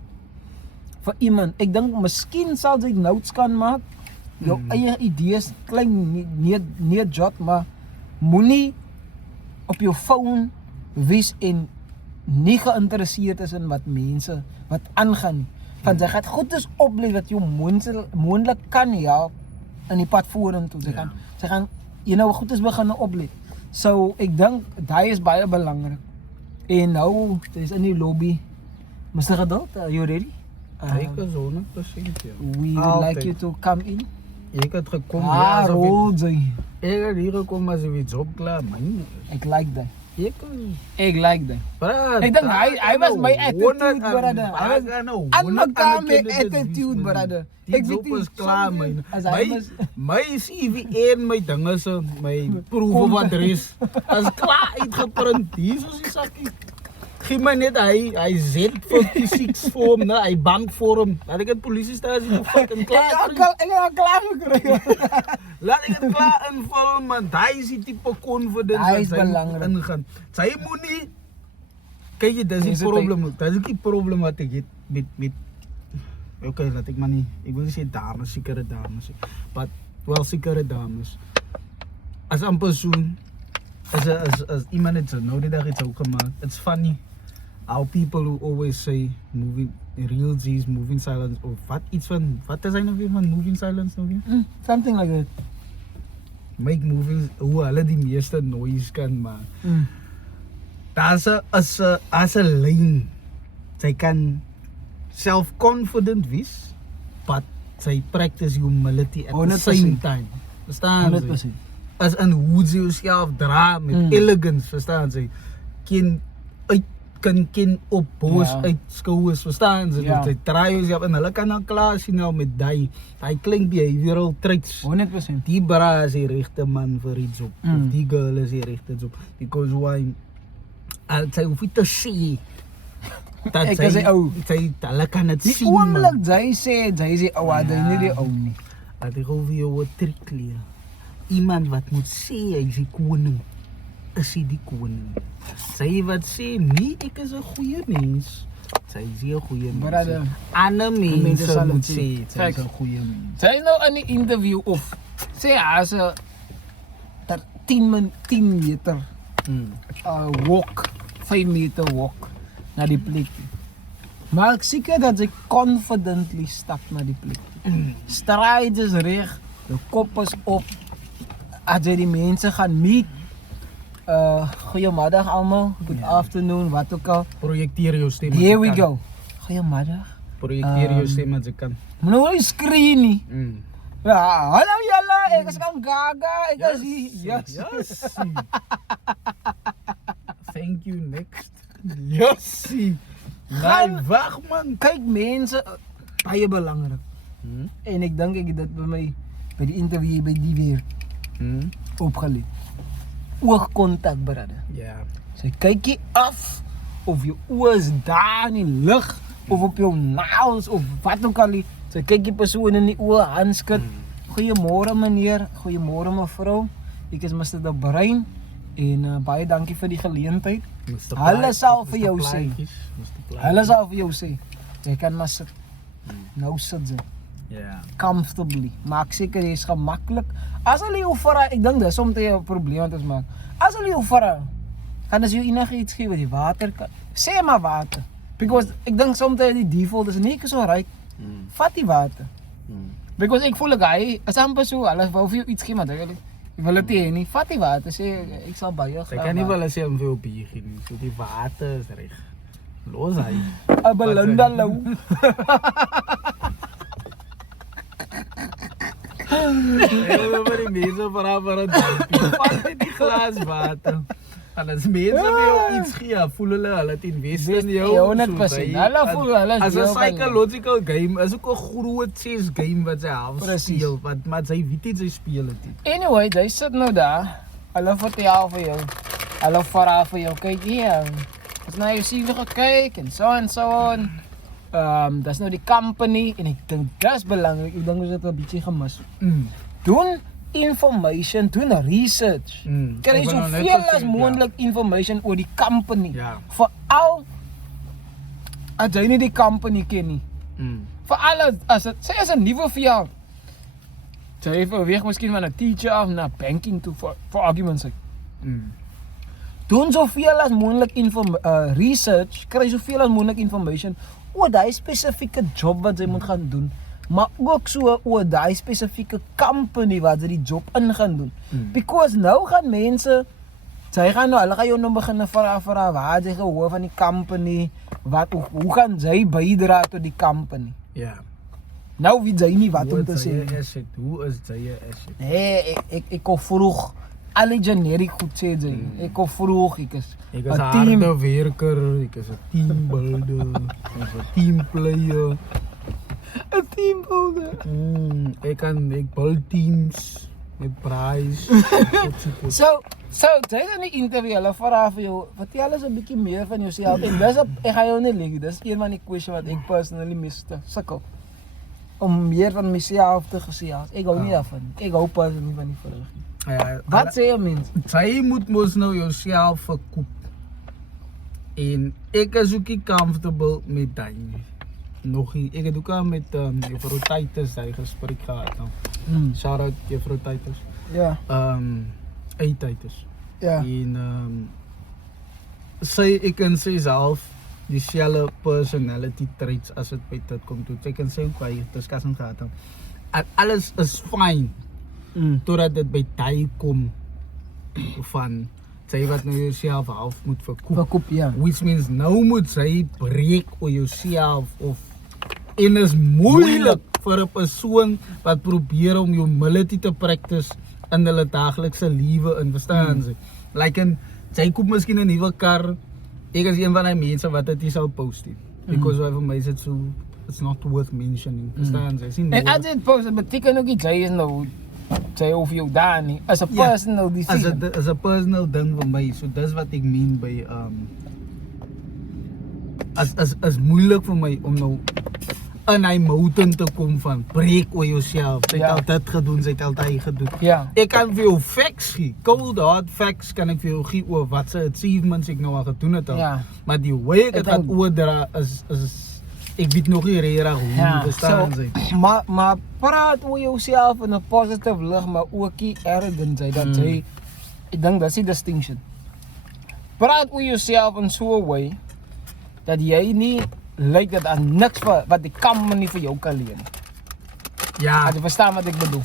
vir iemand. Ek dink miskien sal jy notes kan maak, jou eie idees, klein nie jot, maar moenie op jou phone wees en nie geïnteresseerd is in wat mense, wat aangaan nie. Want jy gaan goed oplet wat jou moontlik kan help in die pad vorentoe. Sy gaan goed begin oplet. So ek dink daai is baie belangrik. En nou, jy's in die lobby. Mr. Geduld, are you ready? Ek is 100% ja. We would like you to come in. Ek het gekom Rol jy. Ek het hier gekom as ek job klaar, man. Ek like that. Ek like that. Ek dink hy was my attitude, brother. Hy was aan mekaar met attitude, brother. Ek was klaar, man. My CV en my dinge se, my proof of address is klaar uitgeprint. Hier is die sakkie. Gee my net hy Z56 vorm, né? Hy bankvorm. Laat ek dit polisiestasie moet fucking klaar. Ek het klaar gekry. Laat ek dit klaar invul, man. Hy is die tipe confidence Hy is wat hy belangrik. ingaan. Sy moenie kyk jy, dis die probleem. Dis die probleem wat ek het met okay, laat ek maar nie. Ek wil nie sê dames, sekere dames. But wel sekere dames. As 'n persoon as iemand het nou die dag iets ook gemaak. It's funny how people who always say moving real G's moving silence of wat iets van wat is hy nou weer van moving silence nou weer? Something like that. Make movies hoe hulle die meeste noise kan maak. Daar's 'n lyn. Sy kan self-confident wees, but sy practice humility at the same time. Verstaan jy? 100%. As in hoe jy jouself dra met elegance, verstaan jy? Kan op boos uitskouers, verstaan jy? Jy draai jouself en hulle kan nou klaar sien nou met hy klink behavioral traits. 100%. Die bra is die regte man vir die job. Of die girl is die regte job. Because why? Sy hoef nie te sê dat Ek is die ou. Hulle kan dit Die sien, man. oomblik jy sê die ou, hy nie die ou nie. Dat ek hoef jou wat trick leer. Iemand wat moet sê hy is die koning, is hy die koning. Sy wat sê nie, ek is 'n goeie mens. Sy is nie 'n goeie mens. Brother, Ander mense sal moet dit sê sê. sy is 'n goeie mens. Sy is nou in die interview of sê as 'n 10 meter walk, 5 meter walk na die plek. Maar ek seker dat sy confidently stap na die plek. Stride is reg, jou kop is op. As jy die mense gaan meet, goeiemiddag almal, good afternoon, wat ook al. Projekteer jou stem. Here we go. Goeiemiddag. Projecteer jou stem as jy kan. Maar nou die screen nie. Ja, hallo jalla, ek is kan gaga, ek is hier. Yes. Thank you, next. Yes. Nee, wag man. Kyk mense, baie belangrik. En ek dink ek het dit by die interview by die weer opgeleer. Oogkontak, brother. Ja. Sy kyk jy af of jou oë is daar in die lug of op jou naels of wat ook al. Sy kyk die persoon in die oë, handskud. Goeiemôre meneer, goeiemôre mevrou. Ek is Mr. De Bruin en baie dankie vir die geleentheid. Hulle sal vir jou sê. Hulle sal vir jou sê. Jy kan maar sit. Nou sit jy. Ja. Comfortably. Maak seker jy is gemaklik. As hulle jou vra, ek dink dis om te jou probleem wat ons maak. As hulle jou vra, kan as jy enige iets gee wat jy water kan. Sê maar water. Because ek dink soms die default is nie so right. Vat die water. Because ek voel hy is amper so, hulle wou vir jou iets gee maar ek wil dit hê nie. Vat die water, sê ek sal baie graag. Ek kan nie wel sê om vir jou bier gee nie. So die water is reg. Los hy. 'n Belinda lou. Hulle maar die mense vir 'n duimpie. Vat net die glas water. Alles mense vir jou iets gee, voel hulle het invest in jou. 100%. Hulle voel hulle is as 'n psychological game, is ook 'n groot chess game wat sy half speel, wat maar sy weet nie sy speel dit. Anyway, jy sit nou daar. Hulle vertel vir jou. Hulle vra vir jou, kyk hier. Ons na jou CV gekyk en so on. Dis nou die company en ek dink dis belangrik. Ek dink ons het 'n bietjie gemis. Doen information, doen research. Kry soveel as moontlik information oor die company. Ja. Veral as jy nie die company ken nie. Veral as dit sê as 'n nuwe vir jou. Jy beweeg miskien van 'n teacher af na banking toe for argument's sake. Doen soveel as moontlik research, kry soveel as moontlik information oor daai spesifieke job wat jy moet gaan doen, maar ook so oor daai spesifieke company wat jy die job in gaan doen. Because nou gaan mense, hulle gaan jou nou begin vra waar jy gehoor van die company, hoe gaan jy bydra tot die company? Ja. Nou weet jy nie wat om te sê. Hoe is jy 'n asset? Nee, ek kom vroeg. Alle generiek goed sê jy. Ek kom vroeg, ek is 'n harde werker, ek is 'n teambuilder, ek is 'n teamplayer. 'n teambuilder. Ek build teams met prize. So jy in die interview, hulle vra vir jou, vertel ons 'n bietjie meer van jouself. En dis ek gaan jou nie lieg, dis een van die kwessies wat ek personally sukkel om meer van myself te gesels. Ek hou nie daarvan. Ek hou personally van die vraag. Ja, wat sê jy mens? Jy moet mos nou jouself verkoop. En ek is ook nie comfortable met daai nie. Nog nie. Ek het ook al met juffrou Titus daai gesprek gehad nou. Shout out juffrou Titus. Ja. Titus. Ja. En ek kan sê self dieselfde personality traits as dit by dit kom toe. Ek kan sê ook baie discussing gehad het. Alles is fine. Totdat dit by daai kom van jy wat nou jouself half moet verkoop. Ja. Which means nou moet jy breek oor jouself en is moeilik vir 'n persoon wat probeer om humility te practice in hulle daaglikse lewe, verstaan jy? Like jy koop miskien 'n nuwe kar. Ek is een van die mense wat dit nie sou post nie. Because vir my is it so, it's not worth mentioning. Verstaan jy? En as dit post, dit beteken ook iets jy is nou jy hoef jou daar nie. As 'n personal decision. As 'n personal ding vir my. So dis wat ek meen by as moeilik vir my om nou in hy mountain te kom van breek oor jouself. Jy het al dit gedoen, jy het al daai gedoen. Ja. Ek kan vir jou facts gee. Cold hard facts kan ek vir jou gee oor wat se achievements ek nou al gedoen het al. Ja. Maar die way ek dit gaan oordra is ek weet nog nie regtig hoe verstaan jy. Maar praat oor jouself in 'n positive lig, maar ook nie arrogant jy dat jy ek dink dis die distinction. Praat oor jouself in so 'n way dat jy nie lyk dat daar niks wat die company vir jou kan leer. Ja. Jy verstaan wat ek bedoel.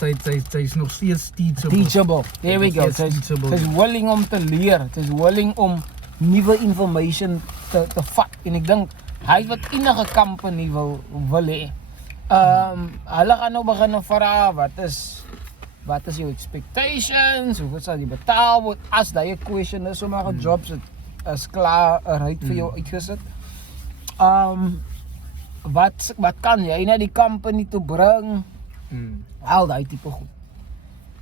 Sy is nog steeds teachable. There we go. Sy's willing om te leer. Sy's willing om nuwe information te vat. En ek dink Hy wat enige company wil hê. Hulle gaan nou begin vra wat is jou expectations, hoeveel sal jy betaal word as daai 'n question is, sommige jobs is klaar uit vir jou uitgesit. Wat kan jy na die company toe bring? Al daai tipe goed.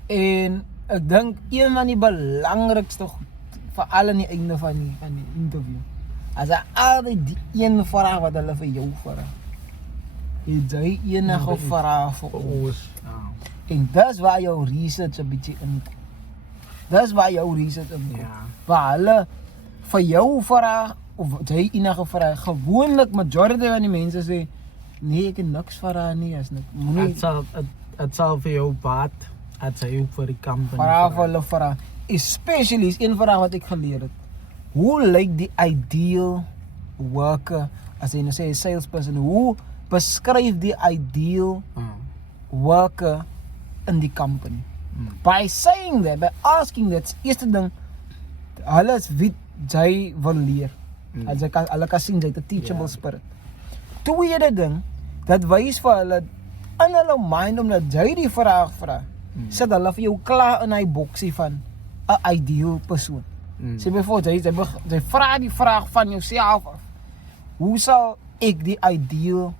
En ek dink een van die belangrikste goed veral aan die einde van die interview. As hy altyd die een vraag wat hulle vir jou vra. Het jy enige vraag vir ons? En dis waar jou research 'n bietjie inkom. Dis waar jou research inkom. Waar hulle vir jou vra of jy enige vraag. Gewoonlik majority van die mense sê nee, ek het niks vra nie, as net moenie Het sal vir jou baat as jy ook vir die company vra vir hulle vra. Especially is een vraag wat ek geleer het. Hoe lyk die ideal worker, as jy nou sê 'n salesperson, hoe beskryf die ideal worker in die company? By saying that, by asking that, eerste ding, hulle is wie jy wil leer. As jy kan, hulle kan sien jy het 'n teachable spirit. Tweede ding, dat wys vir hulle in hulle mind omdat jy die vraag vra, sit hulle vir jou klaar in hy boksie van 'n ideal persoon. Sê byvoorbeeld jy vra die vraag van jouself af. Hoe sal ek die ideal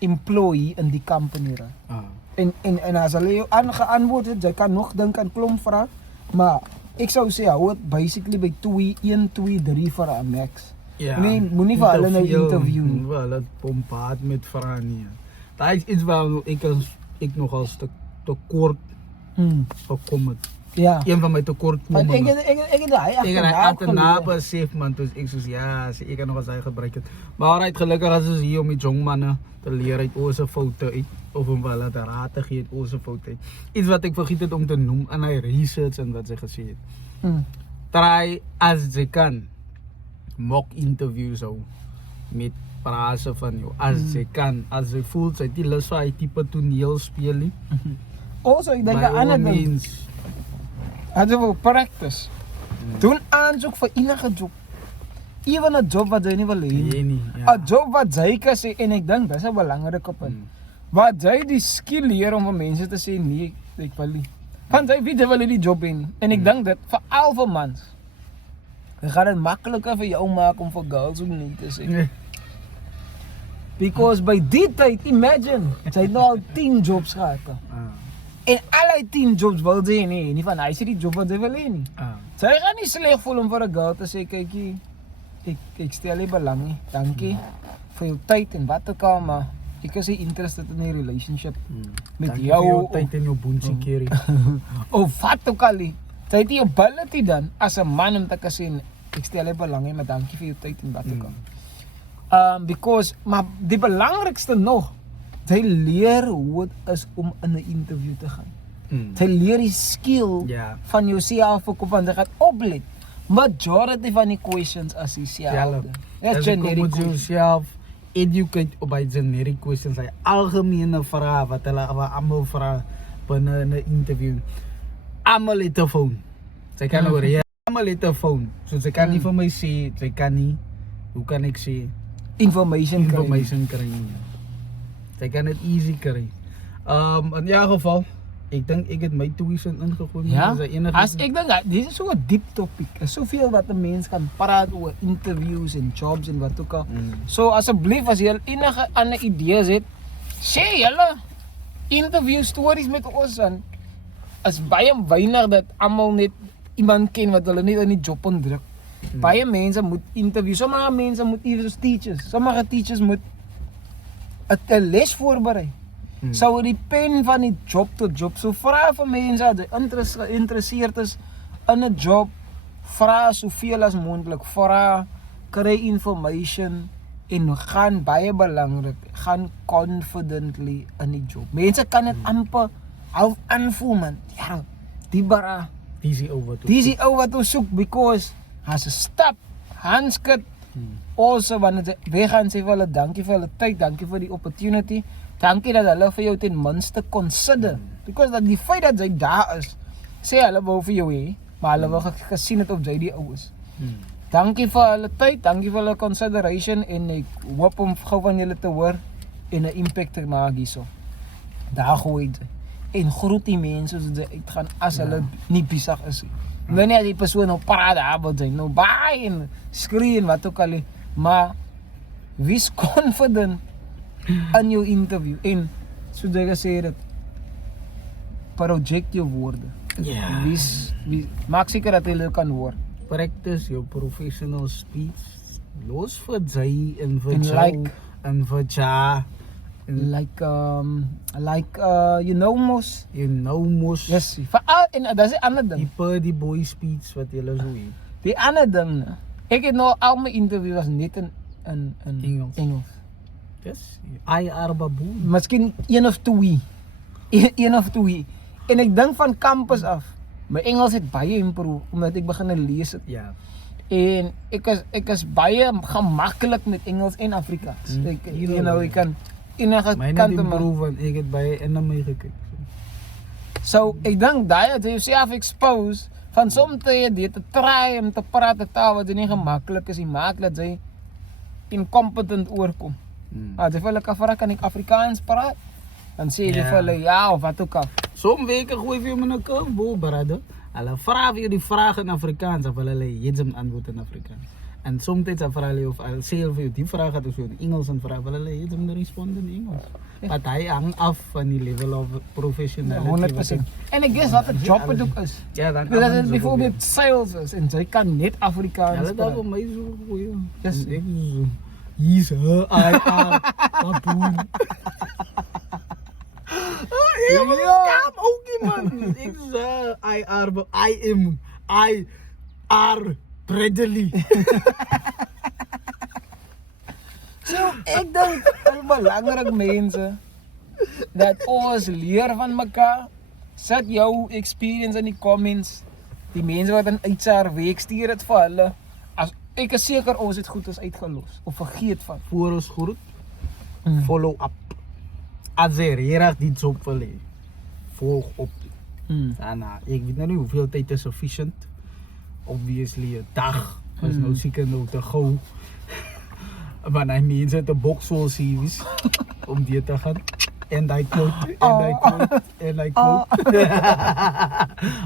employee in die company raak? En as hulle jou aangeantwoord het, jy kan nog dink aan klomp vrae, maar ek sou sê hou dit basically by 1, 2, 3 vir 'n max. Moenie vir hulle nou interview nie. Hulle bombaat met vrae nie. Daai is iets waar ek nogal stuk te kort gekom het. Ja. Een van my tekortkominge. Ek het hy agterna besef man, toe ek soos ek kan nog as hy gebruik het. Maar hy het gelukkig as ons hier om die jong manne te leer uit ons foute uit of om hulle te raad te gee uit ons foute uit. Iets wat ek vergeet het om te noem in hy research en wat sy gesê het. Try as jy kan mock interviews hou met prase van jou as jy kan, as jy voel sy die lus vir hy tipe toneel speel nie. Also ek dink 'n ander ding. As jy wil practice, doen aansoek vir enige job. Even 'n job wat jy nie wil hê nie. 'n Job wat jy kan sê, en ek dink dis 'n belangrike punt. Wat jy die skill leer om vir mense te sê nee, ek wil nie. Want jy weet jy wil die job hê nie. En ek dink dit veral vir mans. Dit gaan dit makliker vir jou maak om vir girls om nee te sê. Because by die tyd, imagine, jy het nou al 10 jobs gehad. En al 10 jobs wil jy nie van hy sê die job wat jy wil hê nie. Sy gaan nie sleg voel om vir 'n girl te sê kykie, ek stel nie belang nie. Dankie vir jou tyd en wat ook al, maar ek is nie interested in 'n relationship met jou tyd en jou boonsie carry. Of wat ook al. Jy het die ability dan as 'n man om te kan sê ek stel nie belang nie, maar dankie vir jou tyd en wat ook al. Because maar die belangrikste nog, jy leer hoe het is om in 'n interview te gaan. Jy leer die skill van jouself ook, want jy gaan oplet. Majority van die questions as dieselfde. Dis generic yourself educate op by generic questions, hy algemene vrae wat hulle almal vra binne 'n interview. Almal het 'n foon. Sy kan oor hier. Almal het 'n foon. So sy kan nie vir my sê, sy kan nie. Hoe kan ek sê information kry? Sy kan dit easy kry. In jou geval, ek dink ek het my tuition ingegooi. Ja, as ek dink, dit is so 'n diep topic. Er is soveel wat 'n mens kan praat oor interviews en jobs en wat ook al. So asseblief, as jy enige ander idees het, sê julle interview stories met ons aan. As baie weinig dat almal net iemand ken wat hulle net in die job indruk. Baie mense moet interview, sommige mense moet eers teachers, sommige teachers moet 'n les voorberei. So die pen van die job tot job. So vra vir mense as jy geïnteresseerd is in 'n job, vra soveel as moontlik, vra, kry information en gaan baie belangrik, gaan confidently in die job. Mense kan dit amper half aanvoel man. Ja, die bara, dis die ou wat ons soek, because has 'n stap, handskud. Also wanneer jy weggaan sê vir hulle dankie vir hulle tyd, dankie vir die opportunity. Dankie dat hulle vir jou ten minste consider. Because dat die feit dat jy daar is, sê hulle wou vir jou hê, maar hulle wou gesien het of jy die ou is. Dankie vir hulle tyd, dankie vir hulle consideration en ek hoop om gou van julle te hoor en 'n impact te maak hierso. Daar gooi dit. En groet die mense soos dit uitgaan as hulle nie besig is nie. Nou nie as die persoon op praat daar wat sy nou baie en skree en wat ook al, maar wees confident in jou interview en soos jy gesê het, project jou woorde. Ja. Maak seker dat hulle kan hoor. Practice your professional speech. Los vir jy en vir En jou like. en vir ja. You know mos. Yes. Yes. En dat is 'n ander ding. Die boy speech wat jy so het. Die ander ding, ek het nou al my interview was net in Engels. Yes. IR baboon. Miskien een of twee. En ek dink van campus af, my Engels het baie improve omdat ek begin lees het. Ja. En ek is baie gemaklik met Engels en Afrikaans. Ek kan enige Myne kant het improve want ek het baie in my gekyk. So ek dink daai het jouself expose van soms dit te try om te praat 'n taal wat jy nie gemaklik is, maak dat jy incompetent oorkom. As jy vir hulle kan vra kan ek Afrikaans praat, dan sê jy vir hulle ja of wat ook al. Sommige weke gooi vir jou met 'n curveball, brother. Hulle vra vir jou die vraag in Afrikaans of hulle jy hom antwoord in Afrikaans. En soms vra hulle of hulle sê vir jou die vraag het of jy in Engels en vra hulle jy hom respond in Engels. Maar hy hang af van die level of professionality. 100%. En ek guess wat 'n job het ook is. Ja, dan Because as bijvoorbeeld sales is en jy kan net Afrikaans hulle praat. daar vir my so goeie. Yes. Ek so hier's her IR baboon. Ek wil skam ook man. Ek so IR Bradley. So ek dink al belangrik mense dat ons leer van mekaar. Sit jou experience in die comments. Die mense wat in uitsaar week stuur dit vir hulle. As ek is seker ons het goed uitgelos of vergeet van. Voor ons groet. Follow up. As jy regtig die job wil hê, volg op. Dan ek weet nou nie hoeveel tyd is sufficient. Obviously 'n dag is nou seker nou te gou. Maar hy mense het 'n bokswol series om dit te gaan. En hy quote.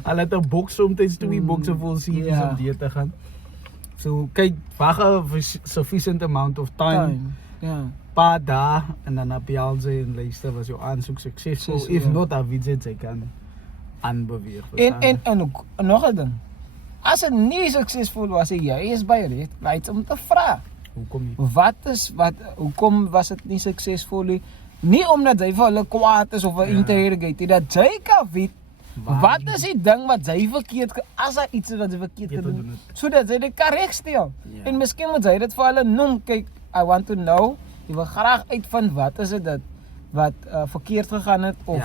Hulle het 'n boks omtrent 2 bokse vol series om dit te gaan. So kyk, wag 'n sufficient amount of time. Ja. Paar dae en dan op jou en luister was jou aansoek suksesvol. If not, dan weet jy kan aanbeweeg. En nog 'n ding. As dit nie suksesvol was, jy is by right om te vra. Hoekom nie? Hoekom was dit nie suksesvol nie? Nie omdat jy vir hulle kwaad is of 'n interrogate, dat jy kan weet wat is die ding wat jy verkeerd as daar iets is wat jy verkeerd gedoen het, sodat jy dit kan regstel. En miskien moet jy dit vir hulle noem. Kyk, I want to know. Jy wil graag uitvind wat is dit wat verkeerd gegaan het of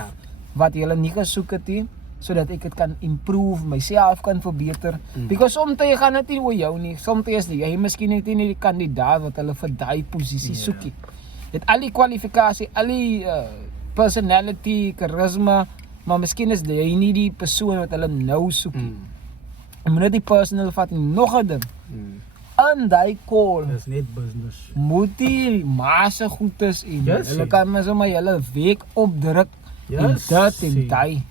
wat jy nie gesoek het nie, sodat ek dit kan improve, myself kan verbeter. Because soms jy gaan dit nie oor jou nie. Soms is jy miskien net nie die kandidaat wat hulle vir daai posisie soek nie. Het al die kwalifikasie, al die personality, charisma, maar miskien is jy nie die persoon wat hulle nou soek nie. Jy moet net die personal vat nie. Nog 'n ding. In die call. Dis net business. Moet die masse goed is en hulle kan maar sommer julle week opdruk. En dit en daai.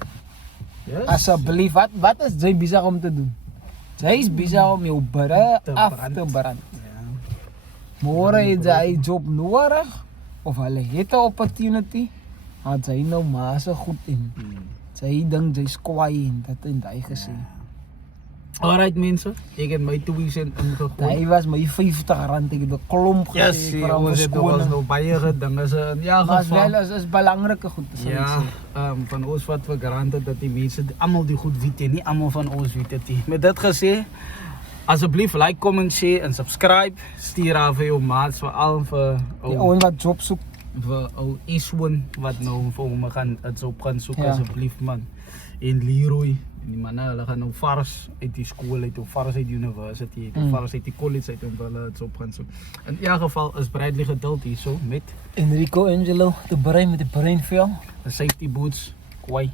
Asseblief, wat is jy besig om te doen? Jy is besig om jou burre af te brand. Môre het jy job nodig of hulle het 'n opportunity, maar jy nou masse goed en jy dink jy's kwaai en dit en daai gesê. Alright mense, ek het my 2 cent ingegooi. Daai was my R50, ek het 'n klomp gesê vir ons skoon. Nou baie dinge is in geval. Maar wel is belangrike goed te sê. Van ons wat vir garantie dat die mense almal die goed weet, nie almal van ons weet dit nie. Met dit gesê, asseblief like, comment, share en subscribe. Stuur af vir jou maats, veral vir die ouens wat job soek. Vir ou Iswan wat nou vir hom gaan job gaan soek asseblief man. En Leroy. Die manne, hulle gaan nou vars uit die skool uit of vars uit die university of vars uit die college uit om hulle het op gaan soek. In elk geval is Bradley geduld hierso met Enrico Angelo, de brein met die brain veel. The safety boots, kwai.